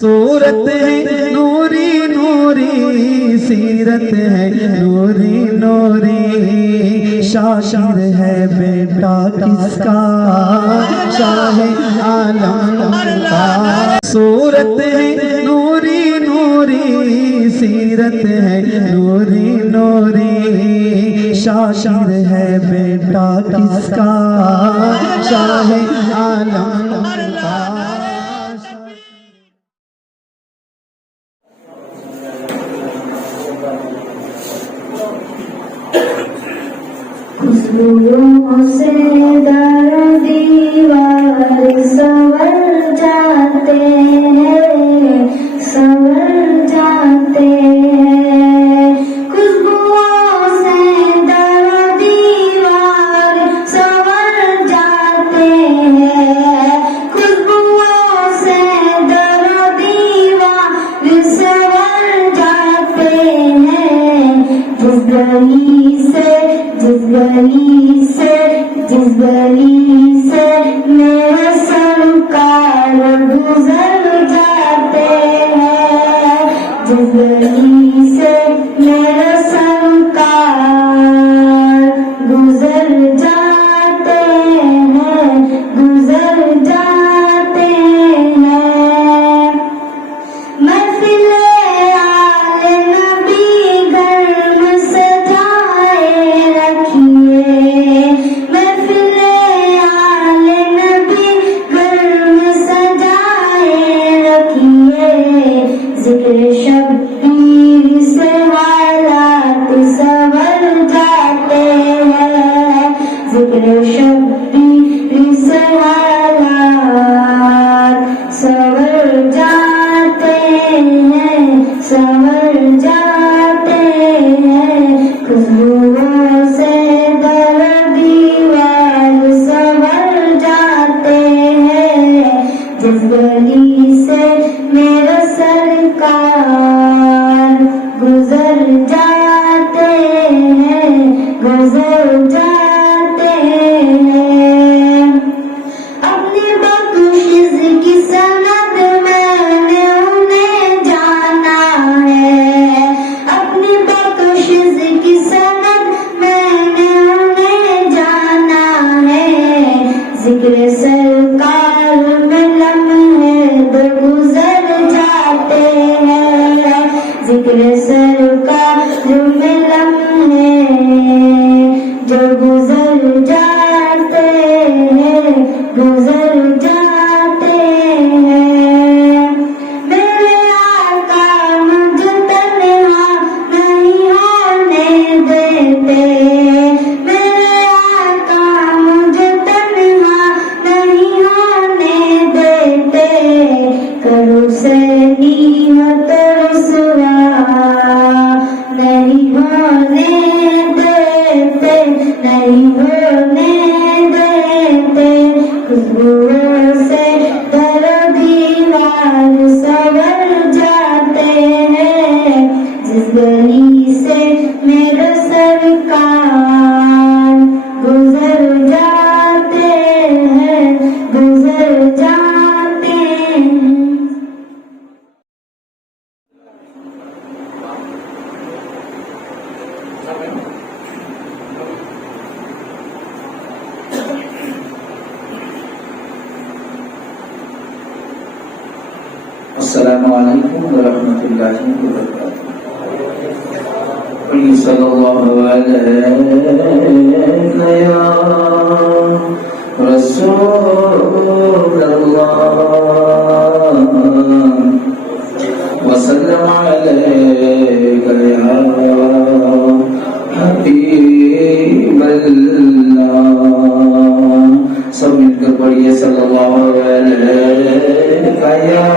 صورت ہے نوری نوری، سیرت ہے نوری نوری، شاعر ہے بیٹا کس کا شاہ عالم کا۔ صورت ہے نوری نوری، سیرت ہے نوری نوری، شاعر ہے بیٹا کس کا شاہ عالم کا۔ خوشبوؤں سے در دیوار سنور جاتے ہیں، سنور جاتے ہیں۔ خوشبوؤں سے در دیوار سنور جاتے ہیں، خوشبوؤں سے در دیوار سنور جاتے ہیں۔ جس گلی سے جس گلی سے میرے سرکار گزر جاتے ہیں، جس گلی سے میرے سرکار گزر جاتے ہیں، گزر جاتے ہیں۔ محفل آل نبی گھر میں سجائے رکھیے، محفل آل نبی گھر میں سجائے رکھیے۔ ذکر شبیر سے حالات سنور جاتے ہیں، ذکر شبیر سے حالات سنور جاتے ہیں، سنور جاتے ہیں۔ خوشبوؤں سے در دیوار سنور جاتے ہیں، جس گلی سے میرا سرکار گزر جاتے ہیں، گزر جاتے ہیں۔ اپنی بخشش کی سند میں نے انہیں جانا ہے، اپنی بخشش کی سند میں نے انہیں جانا ہے۔ ذکر سرکار میں لمحے دو گزر جاتے ہیں، ذکر سرکار میں لمحے جو گزر جاتے ہیں، گزر جاتے ہیں۔ میرے آقا مجھے تنہا نہیں ہونے دیتے، میرے آقا مجھے تنہا نہیں ہونے دیتے۔ کرو سے نیمت رسوا نہیں ہونے دیتے، نہیں ہونے دیتے۔ خوشبوؤں سے در دیوار سنور جاتے ہیں، جس گلی سے میرا سرکار گزر جاتے ہیں، گزر جاتے ہیں۔ السلام علیکم ورحمۃ اللہ وبرکاتہ۔ صلی اللہ علیہ یا رسول اللہ وسلم علیک یا حبیب اللہ۔ سب مل کر پڑھیے صلی اللہ علیہ یا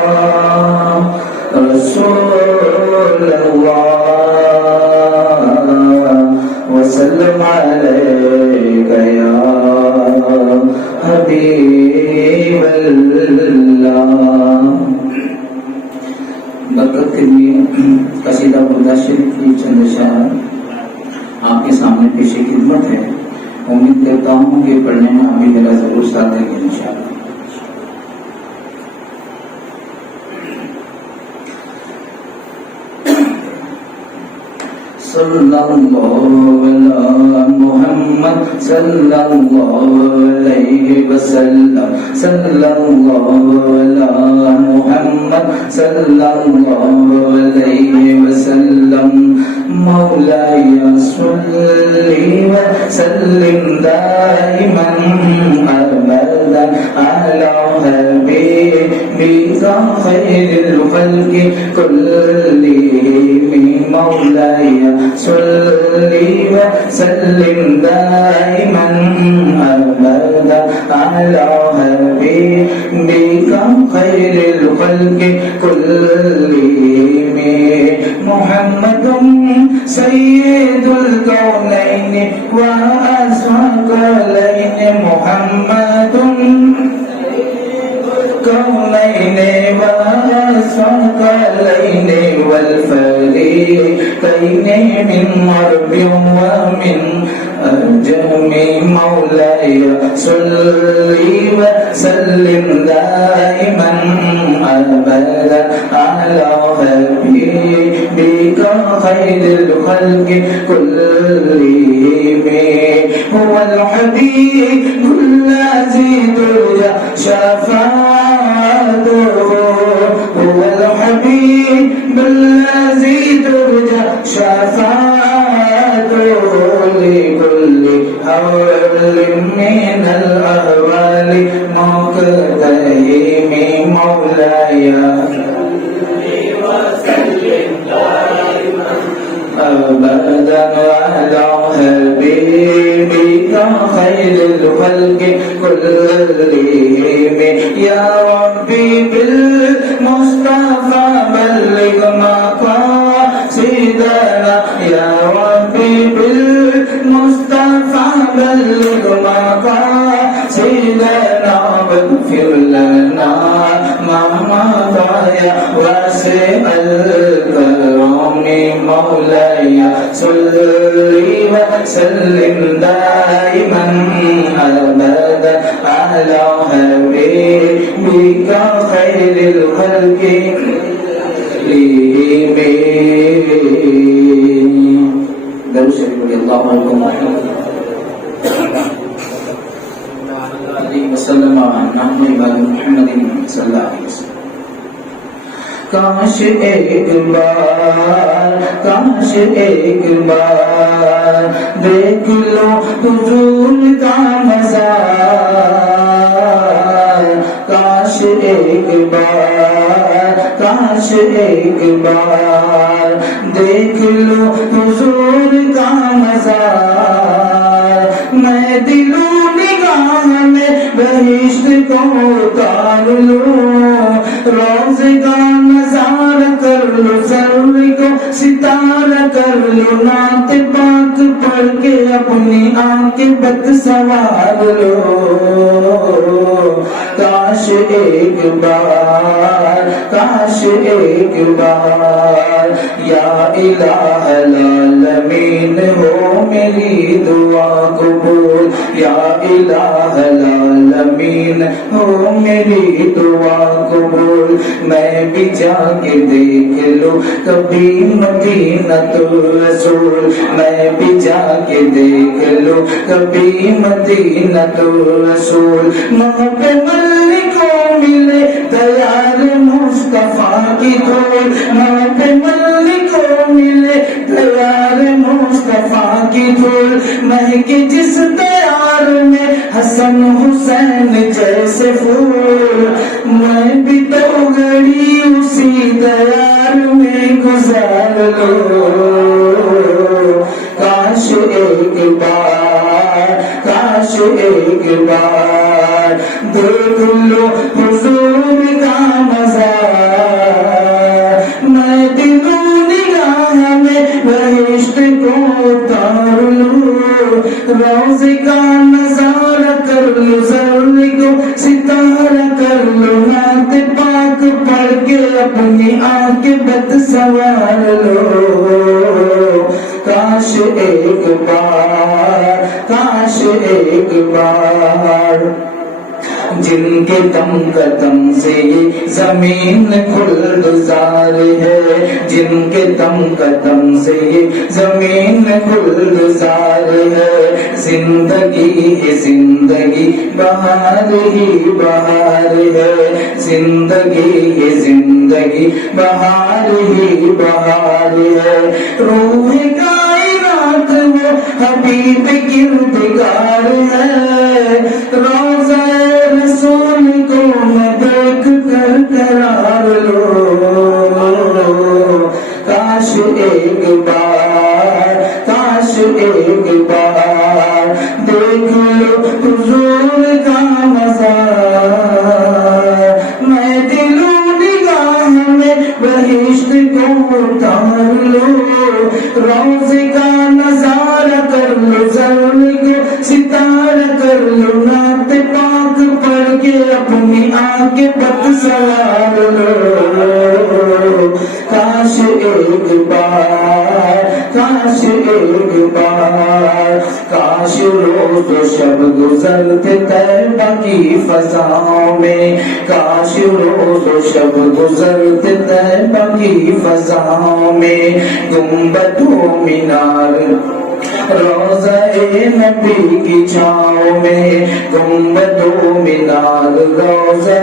رسول اللہ وسلم علیک یا حبیب اللہ۔ برکت کے لیے قصیدہ بردہ شریف کی چند اشعار آپ کے سامنے پیش خدمت ہے۔ امید کرتا ہوں کہ پڑھنے میں ہمیں میرا ضرور ساتھ دیں گے انشاءاللہ۔ صلی اللہ علی محمد صلی اللہ علیہ وسلم صلی اللہ علی محمد صلی اللہ علیہ وسلم مولاي صل وسلم دائما ابدا على حبيبك خير الخلق كلهم مولاي صل وسلم دائما ابدا على حبيبك خير الخلق كلهم محمد سيد الكونين والثقلين محمد كونين والثقلين والفريقين من غرب ومن أجم مولاي صل وسلم دائما أبدا على حبيبك خير الخلق كلهم هو الحبيب الذي ترجى شفاعته هو الحبيب الذي ترجى شفاعته لكل حول من الأهوال مقتهم مولاي أبدا على حبيبك خير الخلق كلهم يا ربي بالمصطفى بلغ مقاصدنا يا ربي بالمصطفى بلغ مقاصدنا واغفر لنا ما مضى يا واسع الكرم مولاي صل وسلم دائما ابدا على حبيبك خير الخلق كلهم درود شریف رضی اللہ عنہ علیہ وسلم نحن عباد محمد صلی اللہ علیہ وسلم کاش ایک بار دیکھ لو حضور کا مزار کاش ایک بار دیکھ لو حضور کا مزار میں دلوں نگاہ میں بہشت کو اتار لوں روزے کا نظارہ کر لو ضرور کو ستارہ کر لو نعت پاک پڑھ کے اپنی آنکھیں بد سوار لو کاش ایک بار یا الہ العالمین ہو میری دعا قبول یا الہ العالمین ہو میری دعا قبول میں بھی جا کے دیکھ لوں کبھی مدینہ الرسول میں بھی جا کے دیکھ لوں کبھی مدینہ الرسول محمد کو ملے تیار مصطفیٰ کی دھول محمد کو ملے تیار مصطفیٰ کی دھول مہک جس تیار میں حسن حسین جیسے پھول میں بھی تو گھڑی اسی تیار میں گزار لو کاش ایک بار دیکھ لو حضور کا مزار میں دلوں نگاہ میں بہشت کو اتار لوں روزے کا نظارہ کر لو ضرور کو ستارہ کر لو نعت پاک پڑھ کے اپنی آنکھیں بد سوار لو کاش ایک بار جن کے دم قدم سے یہ زمین گلزار ہے، جن کے دم قدم سے یہ زمین گلزار ہے، زندگی ہے زندگی بہار ہی بہار ہے، زندگی ہے زندگی بہار ہی بہار ہے، روح کائنات وہ حبیب کردگار ہے، روضہ رسول کو میں دیکھ کر قرار لو، کاش ایک بار کاش ایک بار دیکھ لو حضور کا مزار، میں دل و نگاہ میں بہشت کو اتار لو، روضے کا نظارہ کر لو، ضرور کو ستارہ کر لو، نعت پاک پڑھ کے اپنی آنکھیں پت سوار لو، کاش ایک بار کاش ایک بار، کاش روز و شب گزرتے طیبہ کی فضاؤں میں، کاش روز و شب گزرتے طیبہ کی فضاؤں میں، گنبد و مینار روضہ نبی کی چھاؤں میں، گنبد و مینار روضہ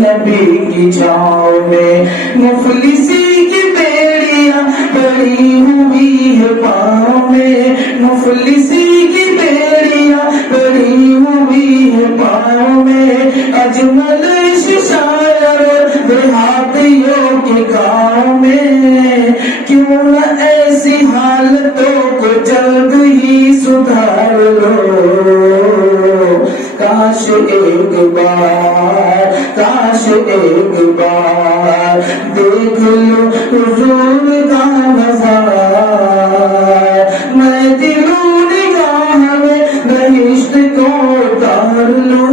نبی کی چھاؤں میں، مفلسی کی بیڑیاں پڑی ہوئی ہے پاؤں میں، مفلسی کی بیڑیاں پڑی ہوئی ہے پاؤں میں، اجمل شاعر دیہاتیوں کے گاؤں میں، کیوں نہ ایسی حالتوں کو جلد ہی سدھار لو، کاش ایک بار کاش ایک بار دیکھ لو حضور کا مزار، میں دل و نگاہ میں بہشت کو اتار لو،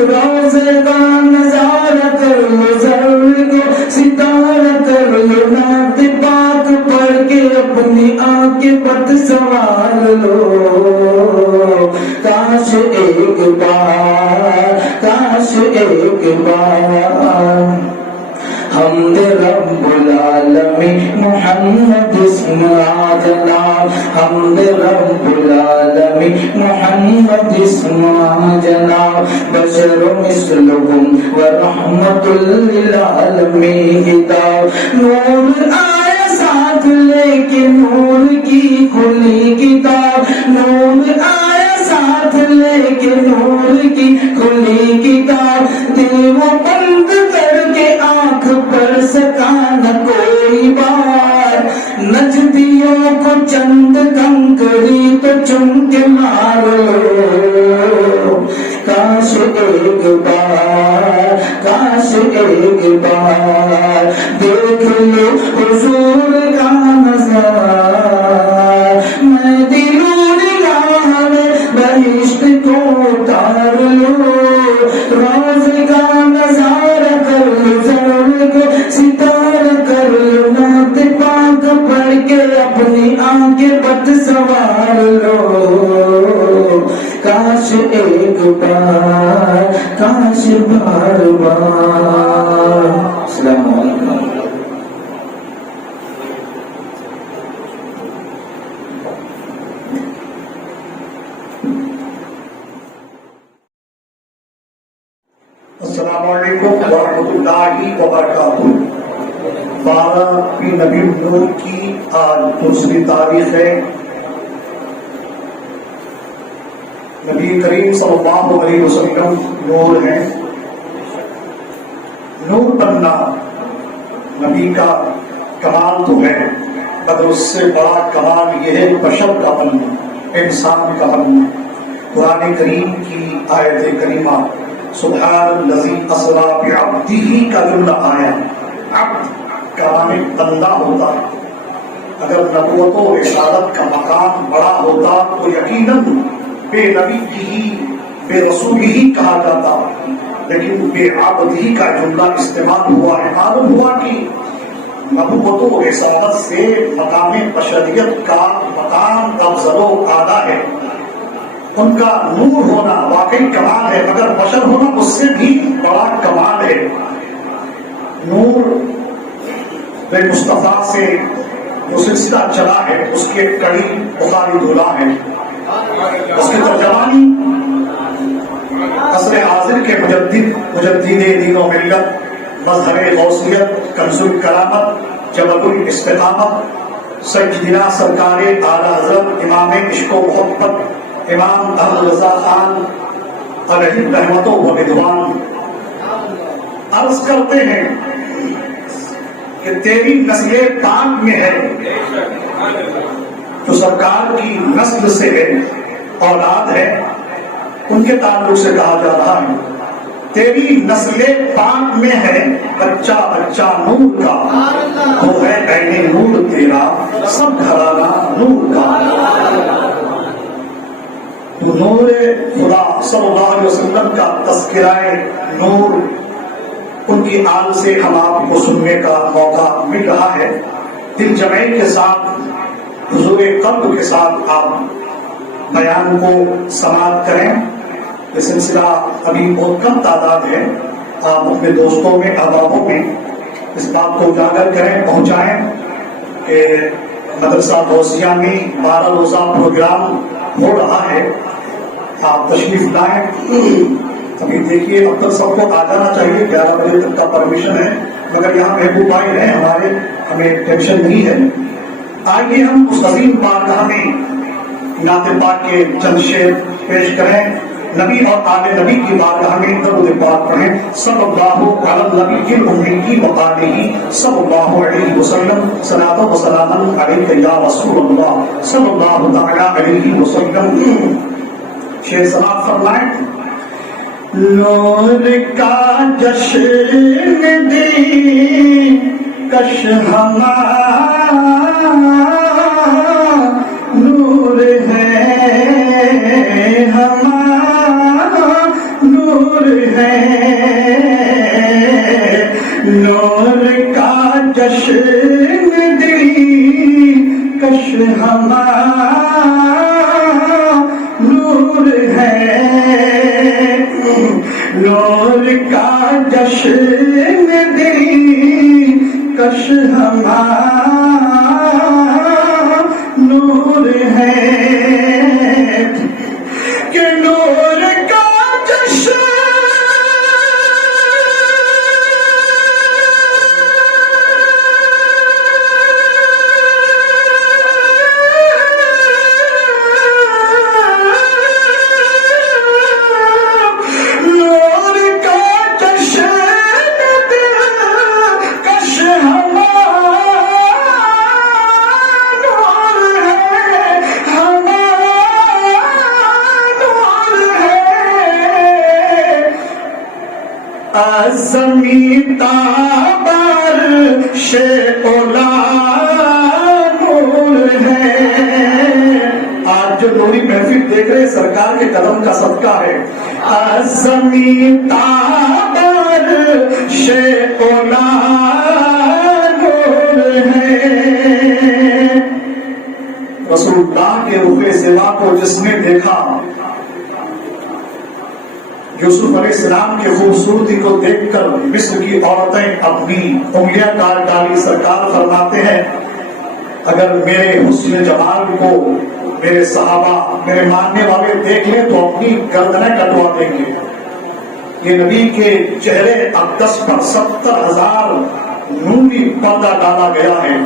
روضے کا نظارہ کر لو، ضرور کو ستارہ کر لو، نعت پاک پڑھ کے اپنی آنکھیں پت سوار لو، کاش ایک بار کاش ایک بار، حمد رب العالمین محمد اسم جناب، حمد رب العالمین محمد اسم جناب، بشر مثلکم ورحمت للعالمین کتاب، نور آیا ساتھ لے کے نور کی کھلی کتاب، نور آیا ساتھ لے کے نور کی کھلی کتاب، دل وہ بند کر کے آنکھ پر سکا نہ کوئی بات، نجدیوں کو چند کنکری تو چم کے مار لو، کاش ایک بار کاش ایک بار دیکھ لو حضور کا مزار، میں دل و نگاہ میں بہشت کو اتار لو، روضے کا نظارہ کر لو، ضرور کو ستارہ کر لو، نعت پاک پڑھ کے اپنی آنکھیں پت سوار لو، کاش ایک بار کاش بار بار۔ السلام علیکم۔ السلام علیکم ورحمۃ اللہ وبرکاتہ۔ 12 نبی نور کی آج دوسری تاریخ ہے۔ نبی کریم صلی اللہ علیہ وسلم نور ہیں۔ نور بننا نبی کا کمال تو ہے، مگر اس سے بڑا کمال یہ ہے بشر کا بننا، انسان کا بننا۔ قرآن کریم کی آیت کریمہ سبحان الذی اسری بعبدہ کا جملہ آیا، عبد کا معنی بندہ ہوتا ہے۔ اگر نبوت و رسالت کا مقام بڑا ہوتا تو یقیناً بے نبی ہی بے رسول ہی کہا جاتا، لیکن بے عبدہ کا جملہ استعمال ہوا ہے۔ معلوم ہوا کہ نبوت و رسالت سے مقام بشریت کا مقام افضل و اعلیٰ ہے۔ ان کا نور ہونا واقعی کمال ہے، مگر بشر ہونا اس سے بھی بڑا کمال ہے۔ نور بے مصطفیٰ سے جو سلسلہ چلا ہے اس کے کڑی بخاری دھولا ہے، اس کی ترجمانی عصر حاضر کے مجدد دین و ملت، مظہر غوثیت، کنز الکرامت، جبل الاستقامت، سیدنا سرکار اعلیٰ حضرت امام عشق و محبت امام احمد رضا خان علیہ رحمت و رضوان عرض کرتے ہیں کہ تیری نسل پاک میں ہے، جو سرکار کی نسل سے ہے، اولاد ہے، ان کے تعلق سے کہا جا رہا ہے تیری نسل پاک میں ہے بچہ بچہ نور کا، وہ ہے عین نور تیرا سب گھرانہ نور کا۔ تو نور خدا صلی اللہ علیہ وسلم کا تذکرہ نور، ان کی آل سے ہم آپ کو سننے کا موقع مل رہا ہے۔ دل جمعی کے ساتھ، حضور قلب کے ساتھ آپ بیان کو سماعت کریں۔ یہ سلسلہ ابھی بہت کم تعداد ہے، آپ اپنے دوستوں میں، احبابوں میں اس بات کو اجاگر کریں، پہنچائیں کہ مدرسہ غوثیہ میں 12 روزہ پروگرام ہو رہا ہے، آپ تشریف لائیں۔ ابھی دیکھیے اب تک سب کو آ جانا چاہیے، 11 بجے تک کا پرمیشن ہے، مگر یہاں محبوب بھائی ہیں ہمارے، ہمیں ٹینشن نہیں ہے۔ آئیے ہم اس عظیم بارگاہ میں نعت پاک کے چند شعر پیش کریں، نبی اور آل نبی کی بارگاہ میں درود پاک پڑھیں۔ صلی اللہ علی النبی الامی وآلہ صلی اللہ علیہ وسلم، صلاۃ و سلام علیک یا رسول اللہ صلی اللہ تعالی علیہ وسلم۔ شعر سماعت فرمائیں۔ نور کا جشن دی کش ہمارا نور ہے، ہمارا نور ہے، نور کا جشن دی کش ہمارا نور ہے، نور کا جشن دی کش ہمارا نور ہے، کہ نور کا جشن زمین تابر شعلہ نور ہے۔ آج جو نوری محفل دیکھ رہے سرکار کے قدم کا صدقہ ہے۔ زمین تابر شعلہ نور ہے، رسول اللہ کے رخ زیبا کو جس نے دیکھا، یوسف علیہ السلام کی خوبصورتی کو دیکھ کر مصر کی عورتیں اپنی انگلیاں کاٹ ڈالی۔ سرکار فرماتے ہیں اگر میرے حسن جمال کو میرے صحابہ، میرے ماننے والے دیکھ لیں تو اپنی گردنیں کٹوا دیں گے۔ یہ نبی کے چہرے اقدس پر 70,000 نوری پردہ ڈالا گیا ہے،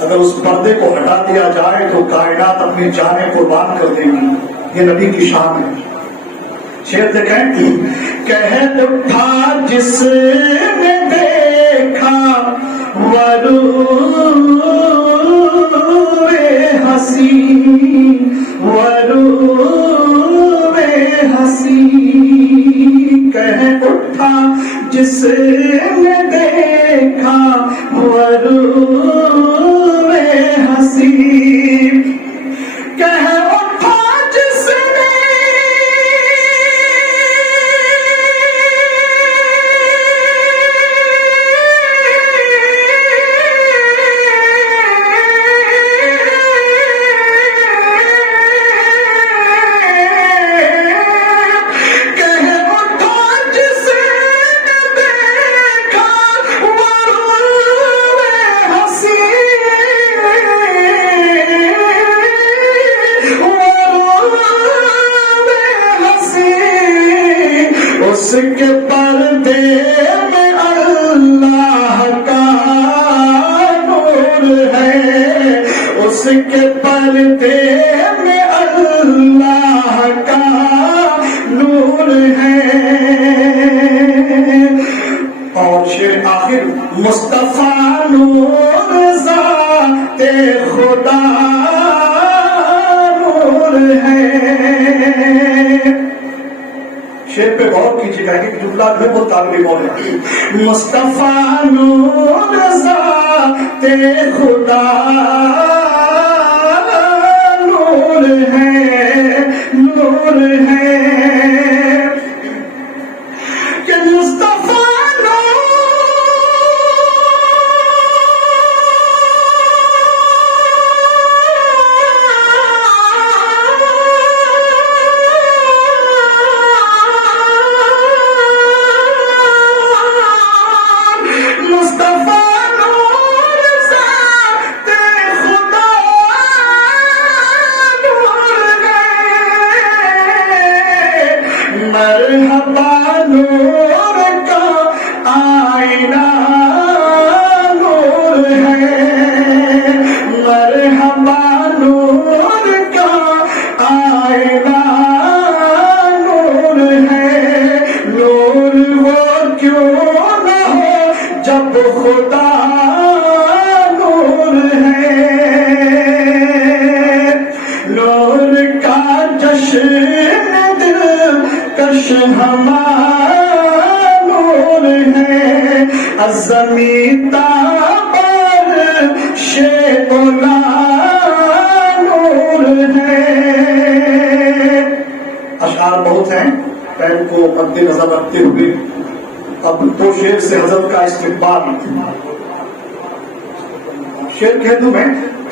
اگر اس پردے کو ہٹا دیا جائے تو کائنات اپنی جانیں قربان کر دیں گی۔ یہ نبی کی شان ہے۔ شعر دیکھیں۔ کہہ اٹھا جس نے دیکھا وروے ہنسی، وروے ہنسی، کہہ اٹھا جس نے دیکھا وروے ہنسی، کہہ اٹھا جس نے مصطفیٰ نور ذات خدا نور ہے. شعر پہ غور کیجیے گا کہ جملہ جو ہے وہ قابل غور ہے. مصطفیٰ نور ذات خدا نور ہے نور ہے. کہ مصطفیٰ مرحبا نور کا آئینہ نور ہے. مرحبا نور کا آئینہ نور ہے. نور وہ کیوں نہ ہو جب خدا نور ہے. نور کا جشن کش ہمارا نور ہے. زمین پر شیلا نور ہے. اشعار بہت ہیں، پہل کو مد نظر رکھتے ہوئے اب دو شعر سے حضرت کا استقبال. شعر کہہ دوں میں،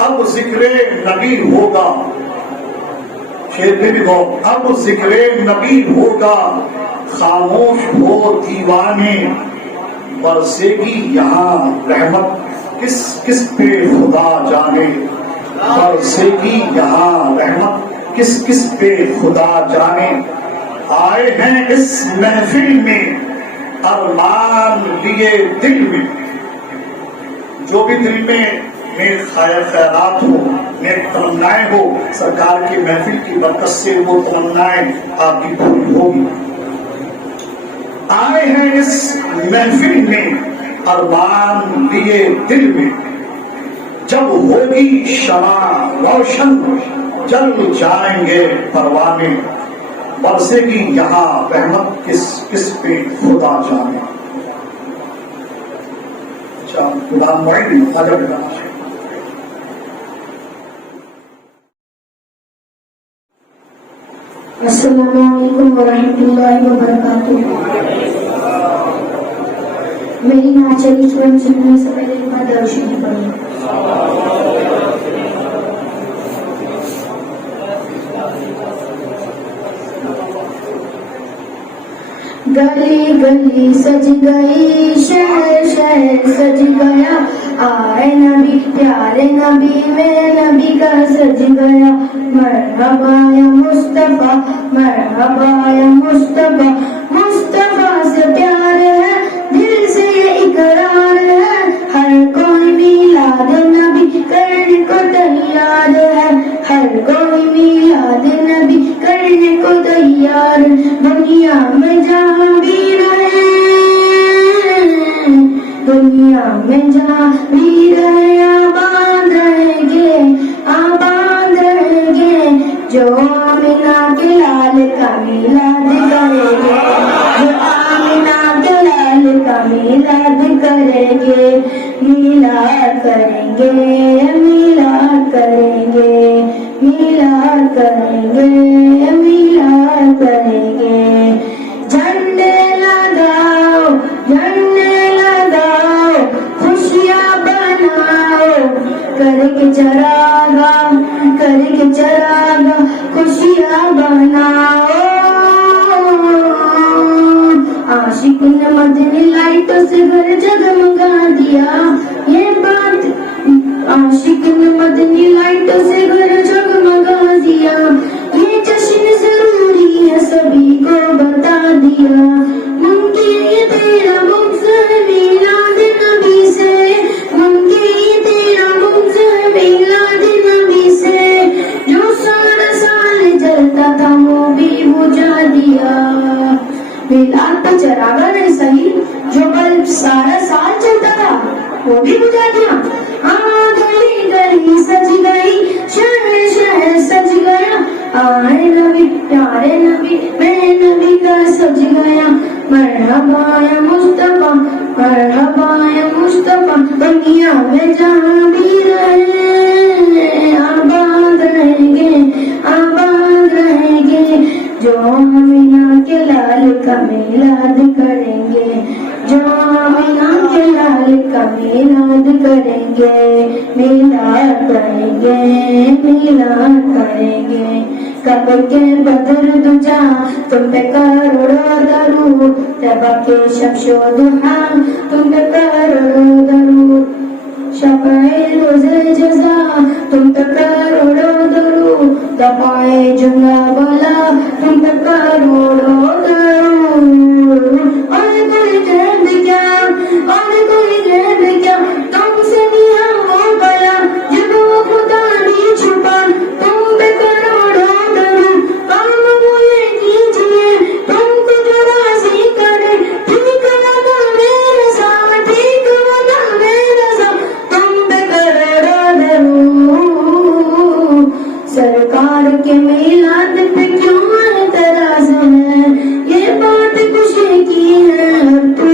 اب ذکر نبی ہوگا. شعر پہ بھی غور. اب ذکر نبی ہوگا، خاموش ہو دیوانے. برسے گی یہاں رحمت، کس کس پہ خدا جانے. برسے گی یہاں رحمت، کس کس پہ خدا جانے. آئے ہیں اس محفل میں ارمان لیے دل میں. جو بھی دل میں نیک خیالات ہو، نیک تمنائیں ہو، سرکار کی محفل کی برکت سے وہ تمنائیں آپ کی پوری ہوگی. آئے ہیں اس محفل میں ارمان لیے دل میں. جب ہوگی شمع روشن جل جائیں گے پروانے. برسے گی یہاں رحمت، کس کس پہ خدا جانے. اچھا غلام معین آجا بیٹا. السلام علیکم ورحمۃ اللہ وبرکاتہ. میری نعت شریف سننے سے پہلے ایک بار درود شریف پڑھیں. گلی گلی سج گئی، شہر شہر سج گیا. آئے نبی پیارے نبی، میرے نبی کا سج گیا. مرحبا یا مصطفیٰ، مرحبا یا مصطفیٰ. مصطفیٰ سے پیار ہے، دل سے یہ اقرار ہے. ہر کوئی میلاد نبی کرنے کو تیار ہے. ہر کوئی میلاد نبی کرنے کو تیار. دنیا میں جہاں بھی رہے، دنیا میں جہاں بھی رہے، آباد رہیں گے، آباد رہیں گے. جو آمینہ کے لال کا میلاد کریں گے، جو آمینہ کے لال کا میلاد کریں گے. میلاد کریں گے، میلاد کریں گے، میلاد کریں گے، میلاد کریں گے. جھنڈے لگاؤ، جھنڈے لگاؤ، خوشیاں بناؤ. کر کے چراغا، کر کے چراغا، خوشیاں بناؤ. عاشق نے مدنی لائٹوں سے گھر جگمگا دیا. یہ بات عاشق نے مدنی لائٹوں سے گھر جگمگا دیا. یہ جشن ضروری ہے سبھی کو بتا دیا. ممکن یہ تیرا بغض ہے میلاد نبی سے، ممکن یہ تیرا بغض ہے میلاد نبی سے. جو سارا سال جلتا تھا وہ بھی بجھا دیا. میلاد تو چراغا نہیں صحیح جو بلب سارا سال چلتا تھا وہ بھی بجا دیا. ہاں گلی گلی سج گئی, شہر شہر سج گیا, آئے نبی پیارے نبی میں نبی کا سج گیا. مرحبا یا مصطفیٰ, مرحبا یا مصطفیٰ, دنیا میں جہاں بھی رہے آباد رہیں گے, آباد رہیں گے. جو آمینہ کے لال کا میلاد کریں گے, جو آمینہ کے لال کا میلاد کریں گے, میلاد کریں گے, میلاد کریں گے. کب کے بدر دجا تم پہ کروڑوں درود, تبا کے شب شو دہا تم پہ کروڑوں درود, شفاعِ روز جزا تم پہ کروڑوں درود, دفاعِ جملہ بلا تم پہ کروڑوں درود. اور کوئی غیب کیا, اور کوئی غیب کیا, تم سے دیا وہ بلا جب وہ خدا نہیں چھپا, تم پہ کروڑوں درود. کام مجھے کیجیے تم کو جو راضی کرے, ٹھیک لگا میرے ساتھ, ٹھیک لگا میرے ساتھ, تم پہ کروڑوں درود. سرکار کے میلاد پہ کیوں اعتراض ہے, یہ بات خوشی کی ہے, تو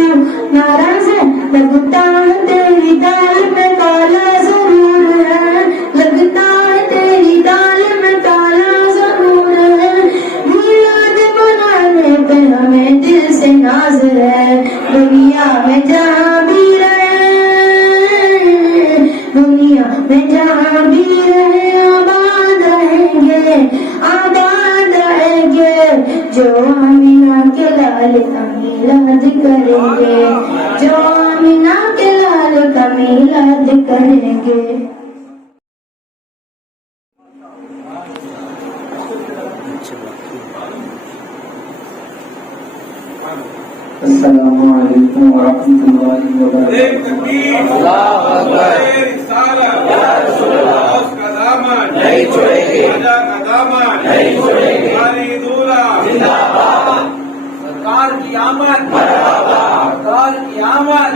ناراض ہے. لگتا ہے تیری دال میں کالا ضرور ہے, لگتا ہے تیری دال میں کالا ضرور ہے. میلاد منانے پہ ہمیں دل سے ناز ہے, دنیا میں جہاں بھی رہے, دنیا میں جہاں بھی رہے آباد رہیں گے, آباد رہیں گے. جو آمینہ کے لال کا میلاد کریں گے, جو آمینہ کے لال کا میلاد کریں گے. السلام علیکم ورحمۃ اللہ وبرکاتہ. سرکار کی آمد, سرکار کی آمد.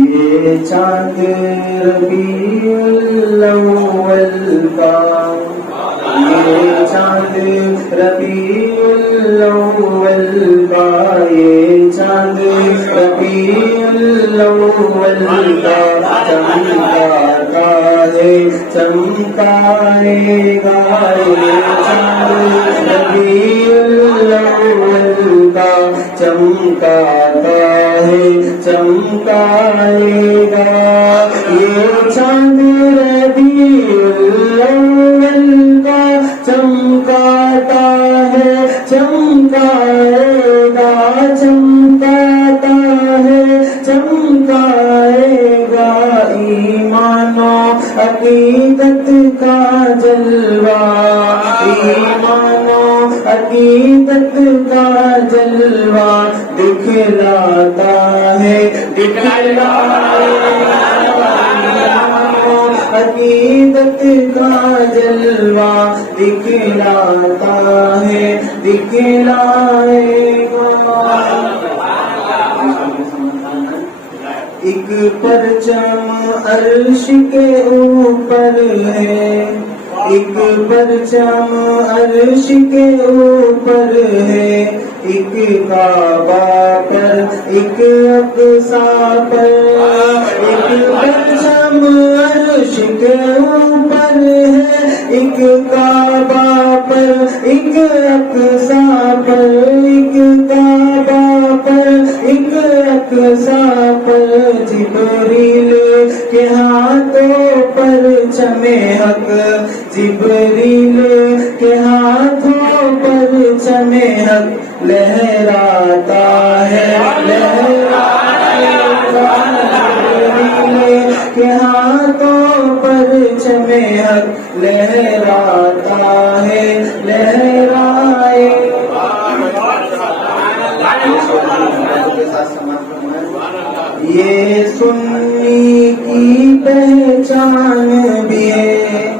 یہ چاند ربیع الاول کا, یہ چاند ربیع الاول کا, یہ چاند ربیع الاول کا چمکاتا ہے, چمکائے گا. یہ چاند ربیع الاول کا چمکاتا ہے, چمکائے گا. یہ چاند ربیع الاول کا چمکاتا ہے, چمکائے گا, چمکاتا ہے, چمکائے گا. ایمان و عقیدت کا جلوہ, ایمان و عقیدت کا جلوہ دکھلاتا ہے, عقیدت کا جلوہ دکھلاتا ہے, دکھلائے گا. ایک پرچم عرش کے اوپر ہے, ایک پرچم عرش کے اوپر ہے, ایک کعبہ پر, ایک اقصیٰ پر. ایک پرچم عرش کے اوپر ہے, ایک کعبہ پر, ایک پر ایک کعبہ پر ایک اقصی پر جبریل کے ہاتھوں پر چمے حق جبریل کے ہاتھوں پر چمے حق لہراتا ہے جبریل کے ہاتھوں پر چمے حق لہراتا ہے لہرائے یہ سنی کی پہچان بھی ہے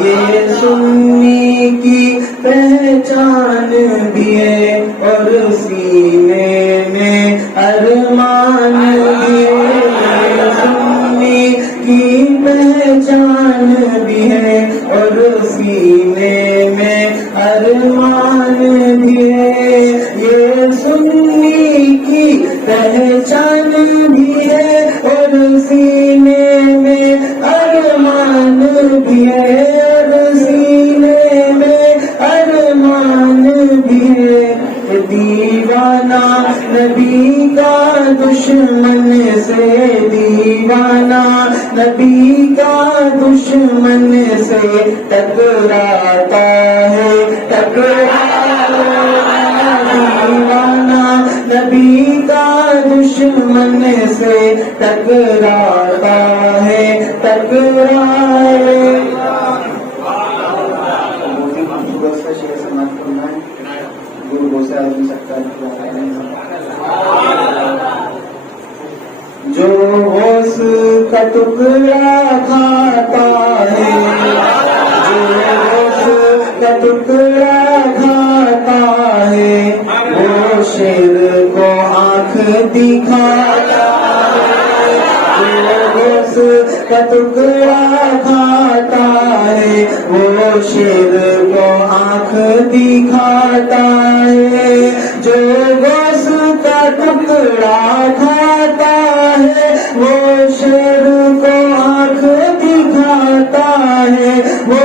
یہ سنی کی پہچان بھی ہے اور سینے میں ارمان بھی ہے سنی کی پہچان بھی ہے اور سینے میں ارمان بھی ہے یہ سنی کی پہچان بھی ہے اور سینے میں ارمان بھی ہے اور سینے میں ارمان بھی ہے دیوانہ نبی کا دشمن سے دیوانہ نبی کا دشمن سے ٹکراتا ہے دیوانہ نبی کا دشمن سے ٹکراتا ہے ٹکرائے جو غوث کا ٹکڑا کھاتا ہے جو غوث کا ٹکڑا کھاتا ہے وہ شیر کو آنکھ دکھاتا ہے جو غوث کا ٹکڑا کھاتا ہے وہ شیر کو آنکھ دکھاتا ہے جو غوث کا ٹکڑا کھاتا ہے وہ شیر کو آنکھ دکھاتا ہے وہ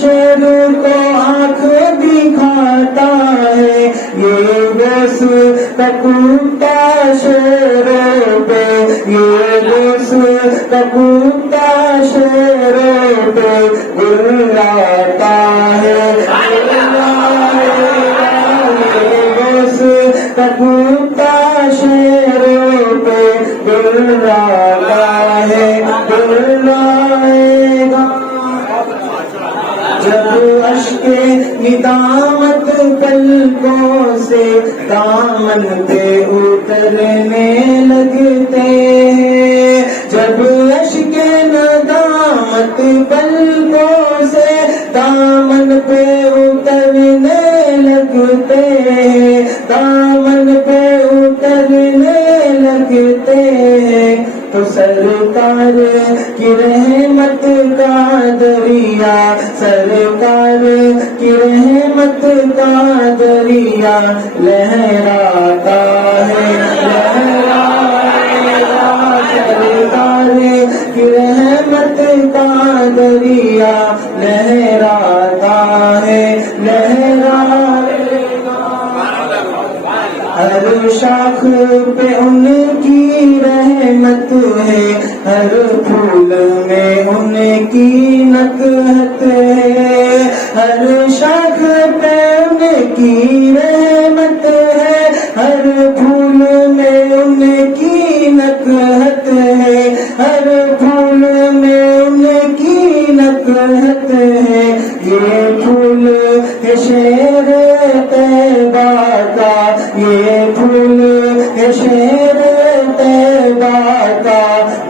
شیر کو آنکھ دکھاتا ہے یہ غوث کا کتا شیروں پہ یہ غوث کا کتا شیروں پہ گراتا ہے غوث کا کتا شیروں پہ گراتا ہے گرائے گا جب اشک ندامت پلکوں سے دامن پہ اترنے لگتے ہیں جب اشک ندامت پلکوں سے دامن پہ اترنے لگتے ہیں دامن پہ اترنے لگتے ہیں تو سرکار کی رحمت کا دریا سرکار کی رحمت کا دریا لہراتا ہے سرکار کی رحمت کا دریا لہراتا ہے ہر شاخ پہ ان کی رحمت ہے ہر پھول میں ان کی نکہت ہے ہر شاخ پہ ان کی رحمت ہے ہر پھول میں ان کی نکہت ہے ہر پھول میں ان کی نکہت ہے یہ پھول ہے شہر طیبہ کا یہ پھول ہے شہر طیبہ کا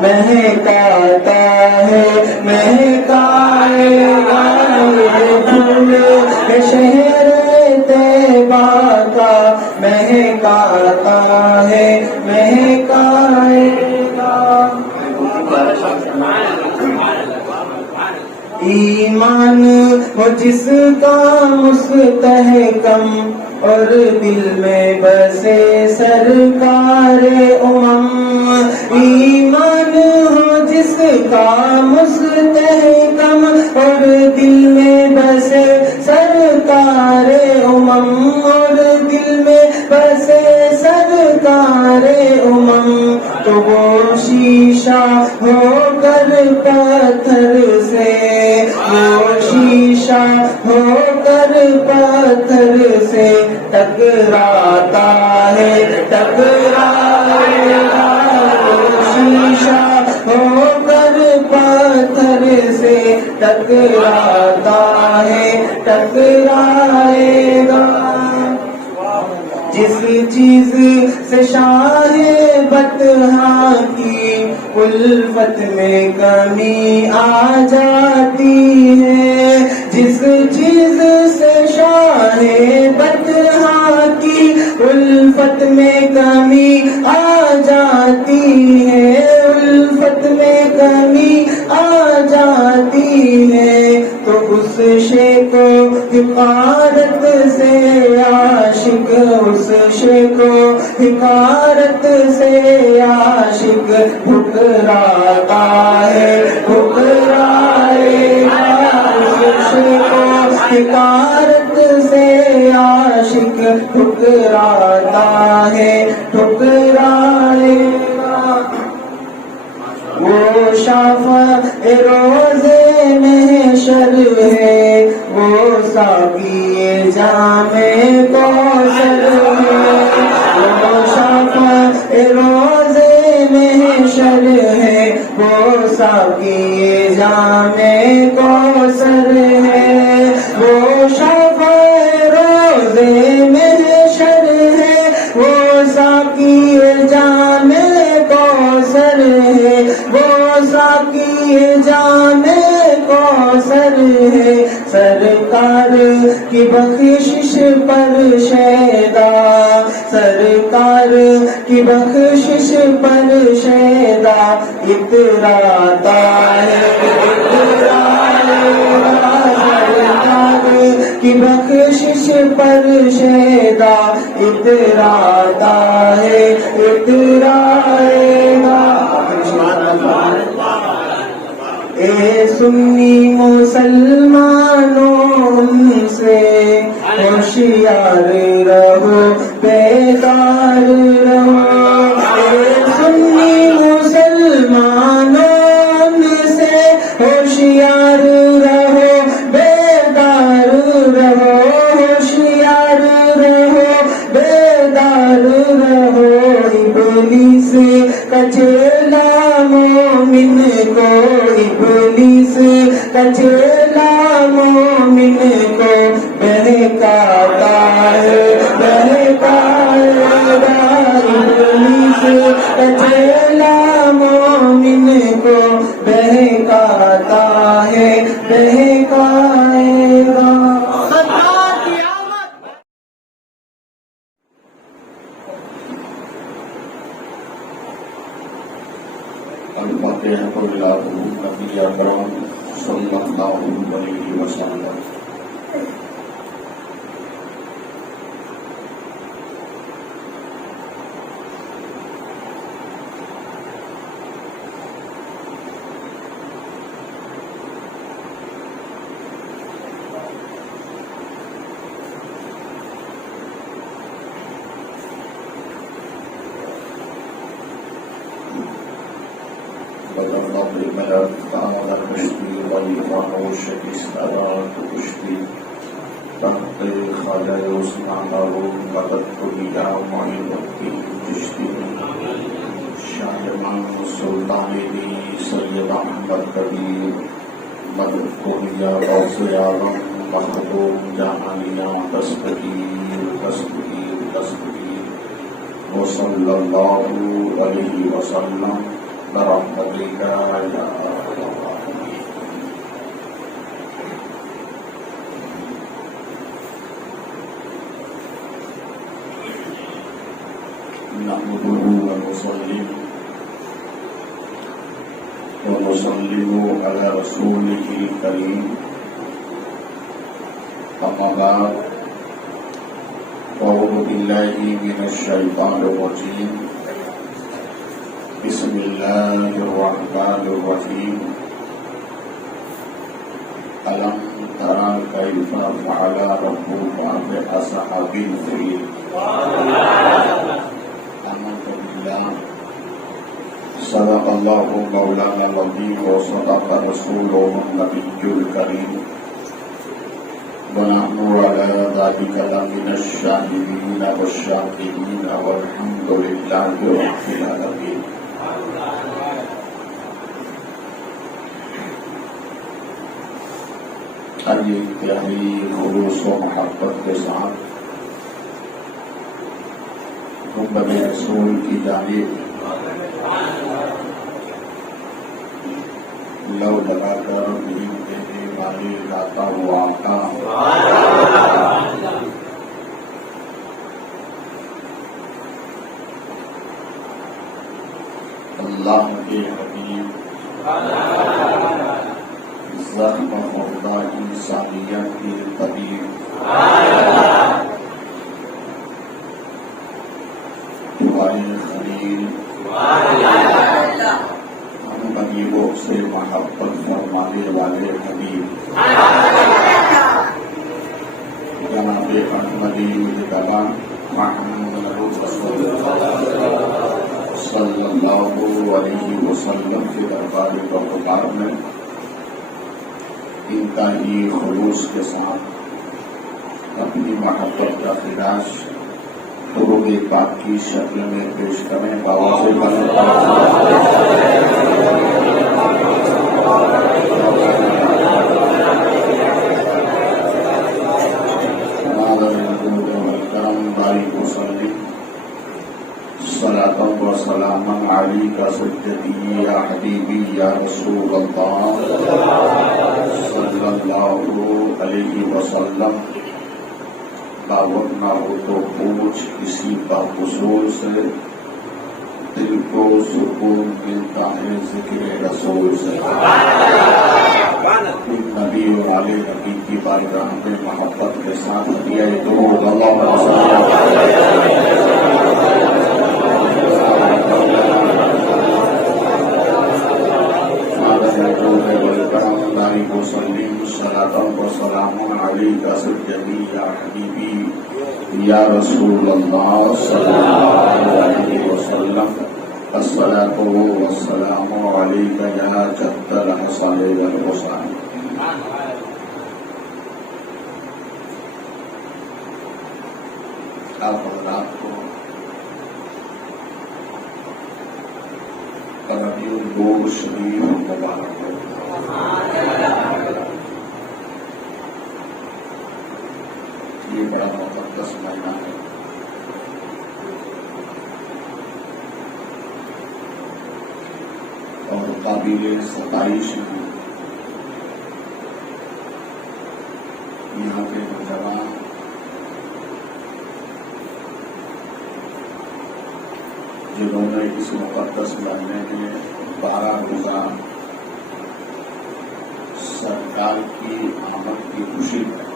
مہکاتا ہے مہکائے گا یہ پھول ہے شہر طیبہ کا مہکاتا ہے مہکائے گا ایمان ہو جس کا مستحکم اور دل میں بسے سرکار امم ایمان ہو جس کا مستحکم اور دل میں بسے سرکار امم اور دل سرکار تو وہ شیشہ ہو کر پتھر سے، وہ شیشہ ہو کر پتھر سے ٹکراتا ہے، ٹکرائے گا۔ وہ شیشہ ہو کر پتھر سے ٹکراتا ہے، ٹکرائے گا۔ جس چیز سے شاہ بطحاں کی الفت میں کمی آ جاتی ہے، جس چیز سے شاہ بطحاں کی الفت میں کمی آ جاتی ہے، الفت میں کمی آ جاتی ہے، تو اس شے کو حقارت سے عاشق، اس شے کو حقارت سے عاشق ٹھکراتا ہے، ٹھکرائے گا۔ اس شے کو حقارت سے عاشق ٹھکراتا ہے، ٹھکرائے گا۔ وہ شافع روزے محشر ہے، وہ ساقی جام کوثر ہے، وہ شافع روزے محشر ہے، وہ ساقی جام کوثر ہے، وہ شافع روزے محشر ہے، وہ ساقی جام کوثر ہے، وہ ساقی جام کوثر ہے۔ سرکار کی بخشش پر شیدا، سرکار کی بخشش پر شیدا اتراتا ہے، اترائے گا۔ سرکار کی بخشش پر شیدا اتراتا ہے، اترائے گا۔ اے سنی مسلمانوں ان سے ہوشیار رہو، بیدار رہو۔ اے سنی مسلمانوں ان سے ہوشیار رہو، بیدار رہو، ہوشیار رہو، بیدار رہو۔ ابلیس کا چیلا مومن کو، ابلیس کا چیلا مومن کو بہکاتا ہے، بہکائے گا۔ ابلیس کا چیلا مومن کو بہکاتا ہے، بہکائے گا۔ الفاتحة للنبي أكرم صلى الله عليه وسلم۔ وصلى الله عليه وسلم برحمتك يا نحمده ونصلي على رسوله الكريم، أما بعد، أعوذ بالله من الشيطان الرجيم، بسم الله الرحمن الرحيم۔ ألم تر كيف فعل ربك بأصحاب الفيل؟ صدق اللہ مولانا العظیم و صدق رسولہ النبی الکریم ونحن على ذلك لمن الشاهدين والشاكرين والحمد لله رب العالمين. آئیے انتہائی خلوص و محبت کے ساتھ محمد رسول کی جانب لو لگا کر بھیم دینے والے لاتا ہوا آقا اللہ کے حبیب زخم مردہ انسانیت کی طبیب تمہارے خلیل ہم غریبوں سے محبت فرمانے والے حبیب جناب احمدی مجتبی محمد رسول اللہ صلی اللہ علیہ وسلم کے دربار پروردگار میں انتہائی خلوص کے ساتھ اپنی محبت کا خراج درود پاک کی شکل میں پیش کریں. بابا سے صلاة و سلام علیکہ سیدی یا حبیبی یا رسول اللہ صلی اللہ علیہ وسلم. باوت نہ ہو تو پوچھ کسی کا حصول سے دل کو سکون ملتا ہے ذکر رسول سے. نبی اور آل نبی کی بارگاہ میں محبت کے ساتھ ہدیہ درود اللہم یا رسول اللہ صلی اللہ علیہ وسلم. الصلاۃ والسلام علیک یا جد الحسن والحسین. آپ حضرات کو ربیع الاول شریف مبارک ہو. یہ بڑا مقدس مہینہ ہے اور قابل ستائش ہے. یہاں کے نوجوان جنہوں نے اس مقدس مہینے میں 12 روزہ سرکار کی آمد کی خوشی میں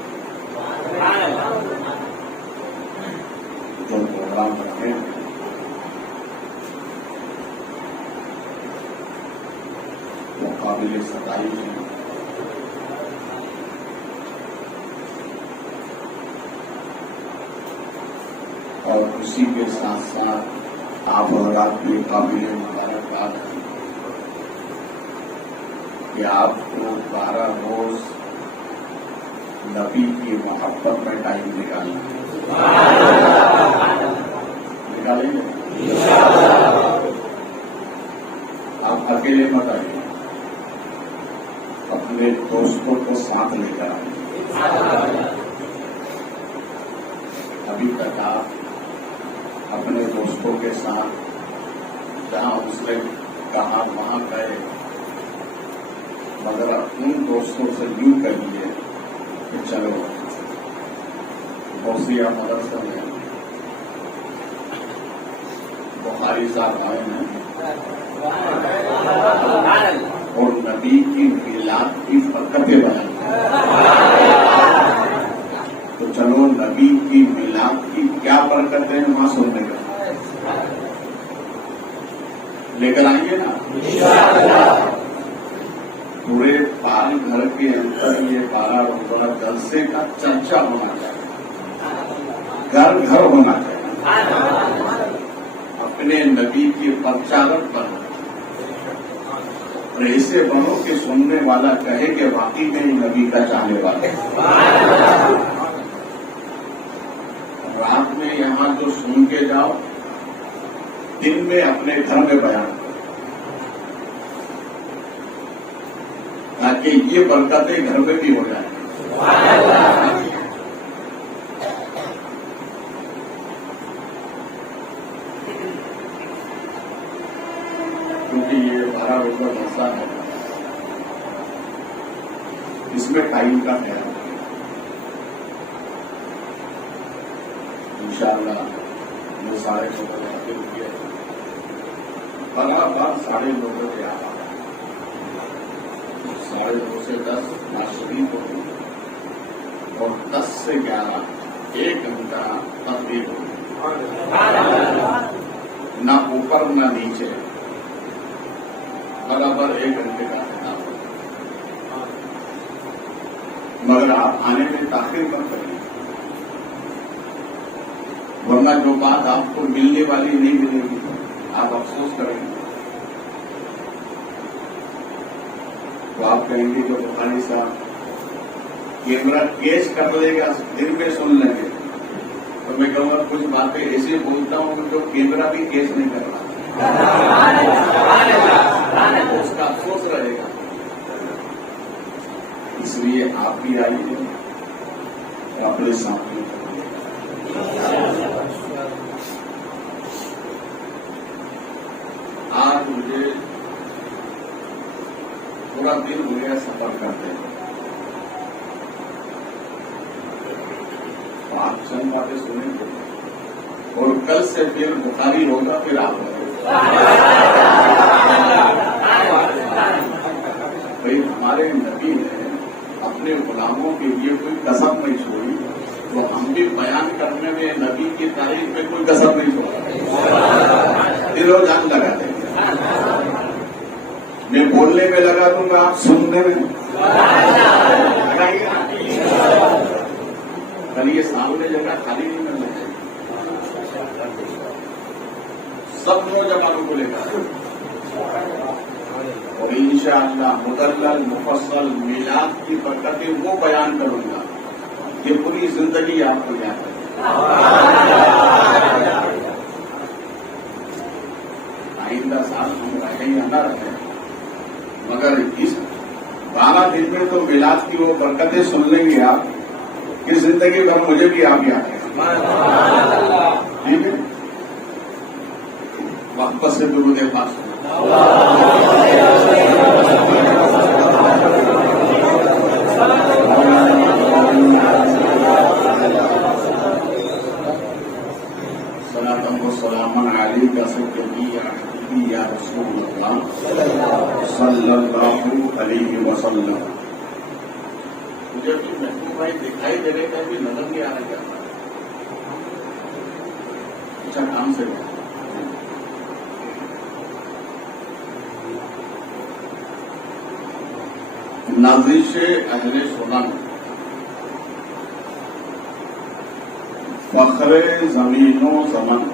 جو پروگرام رکھے وہ قابل ستائش ہے. اور اسی کے ساتھ ساتھ آپ حضرات کی قابل مبارکباد ہے کہ آپ کو 12 روز نبی کی محبت میں ٹائم نکالیں گے. آپ اکیلے مت آئیے، اپنے دوستوں کو ساتھ لے کر آئیے. ابھی تک آپ اپنے دوستوں کے ساتھ جہاں اس نے کہا وہاں گئے، مگر ان دوستوں سے یوں کہیے کہ چلو غوثیہ مدرسہ میں بخاری صاحب آئے ہیں اور نبی کی میلاد کی برکتیں بنائی. تو چلو نبی کی میلاد کی کیا برکتیں ہیں وہاں سننے کا لے کر آئیے نا. پورے پال گھر کے اندر یہ 12 روزہ جلسے کا چرچا ہونا چاہیے، گھر گھر ہونا چاہیے. اپنے نبی کے پرچارن پر اور ایسے بنو کہ سننے والا کہے کہ واقعی میں نبی کا چاہنے والا ہے. رات میں یہاں جو سن کے جاؤ، دن میں اپنے گھر میں بیان کرو، تاکہ یہ برکتیں گھر میں بھی ہو جائیں. کیونکہ یہ 12 روزہ مسئلہ ہے، اس میں ٹائم کا خیال ہے. انشاءاللہ میں 9:30 بجے رکیے، برابر 9:30 بجے آ 9:30 سے 10 ناشری کو، اور 10 سے 11 1 گھنٹہ تقریر ہو، نہ اوپر نہ نیچے، برابر 1 گھنٹے کا خطاب ہو. مگر آپ آنے میں تاخیر مت کریے، ورنہ جو بات آپ کو ملنے والی نہیں ملے گی آپ افسوس کریں گے. تو آپ کہیں گے کہ بخاری صاحب کیمرہ کیچ کر لے گا، دن میں سن لیں گے. تو میں کہوں گا کچھ باتیں ایسے بولتا ہوں جو کیمرہ بھی کیچ نہیں کر رہا، اس کا افسوس رہے گا. اس لیے آپ بھی آئیے، اپنے سامنے آج مجھے پورا دن ہو گیا سفر کرتے ہیں. آپ چند باتیں سنیں گے اور کل سے پھر بخاری ہوگا، پھر آپ بھائی ہمارے نبی نے اپنے غلاموں کے لیے کوئی قسم نہیں چھوڑی، تو ہم بھی بیان کرنے میں نبی کی تاریخ میں کوئی قسم نہیں چھوڑا، دل و جان لگا دیں گے. میں بولنے میں لگا دوں گا، آپ سننے میں لگائیے. کل یہ سامنے جگہ خالی نہیں ملنا چاہیے. سب نوجوانوں کو لے کر اور انشاءاللہ مدلل مفصل میلاد کی برکتیں وہ بیان کروں گا، یہ پوری زندگی آپ کو یاد ہے. آئندہ سال ہم رہیں یا نہ رہیں، مگر اس 12 دن میں تو میلاد کی وہ برکتیں سن لیں گے آپ کہ زندگی بھر مجھے بھی آپ یاد ہے. ٹھیک ہے، واپس سے درود پاک صلاۃ و سلام علیک سیدی یا رسول اللہ صلی اللہ علیہ وسلم. مجھے بھی محبوب بھائی دکھائی دے رہے تھے، ابھی نظر نہیں آ رہا کیا. اچھا کام سے نازش اہل سنن، فخر زمین و زمن،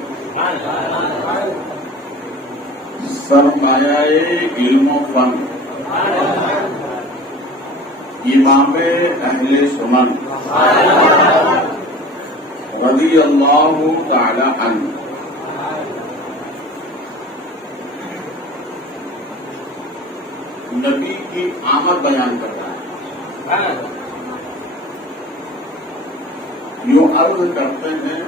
سرمایہ علم و فن، امام اہل سنن رضی اللہ تعالی عنہ. نبی کی آمد بیان کر رہا ہے. یوں عرض کرتے ہیں،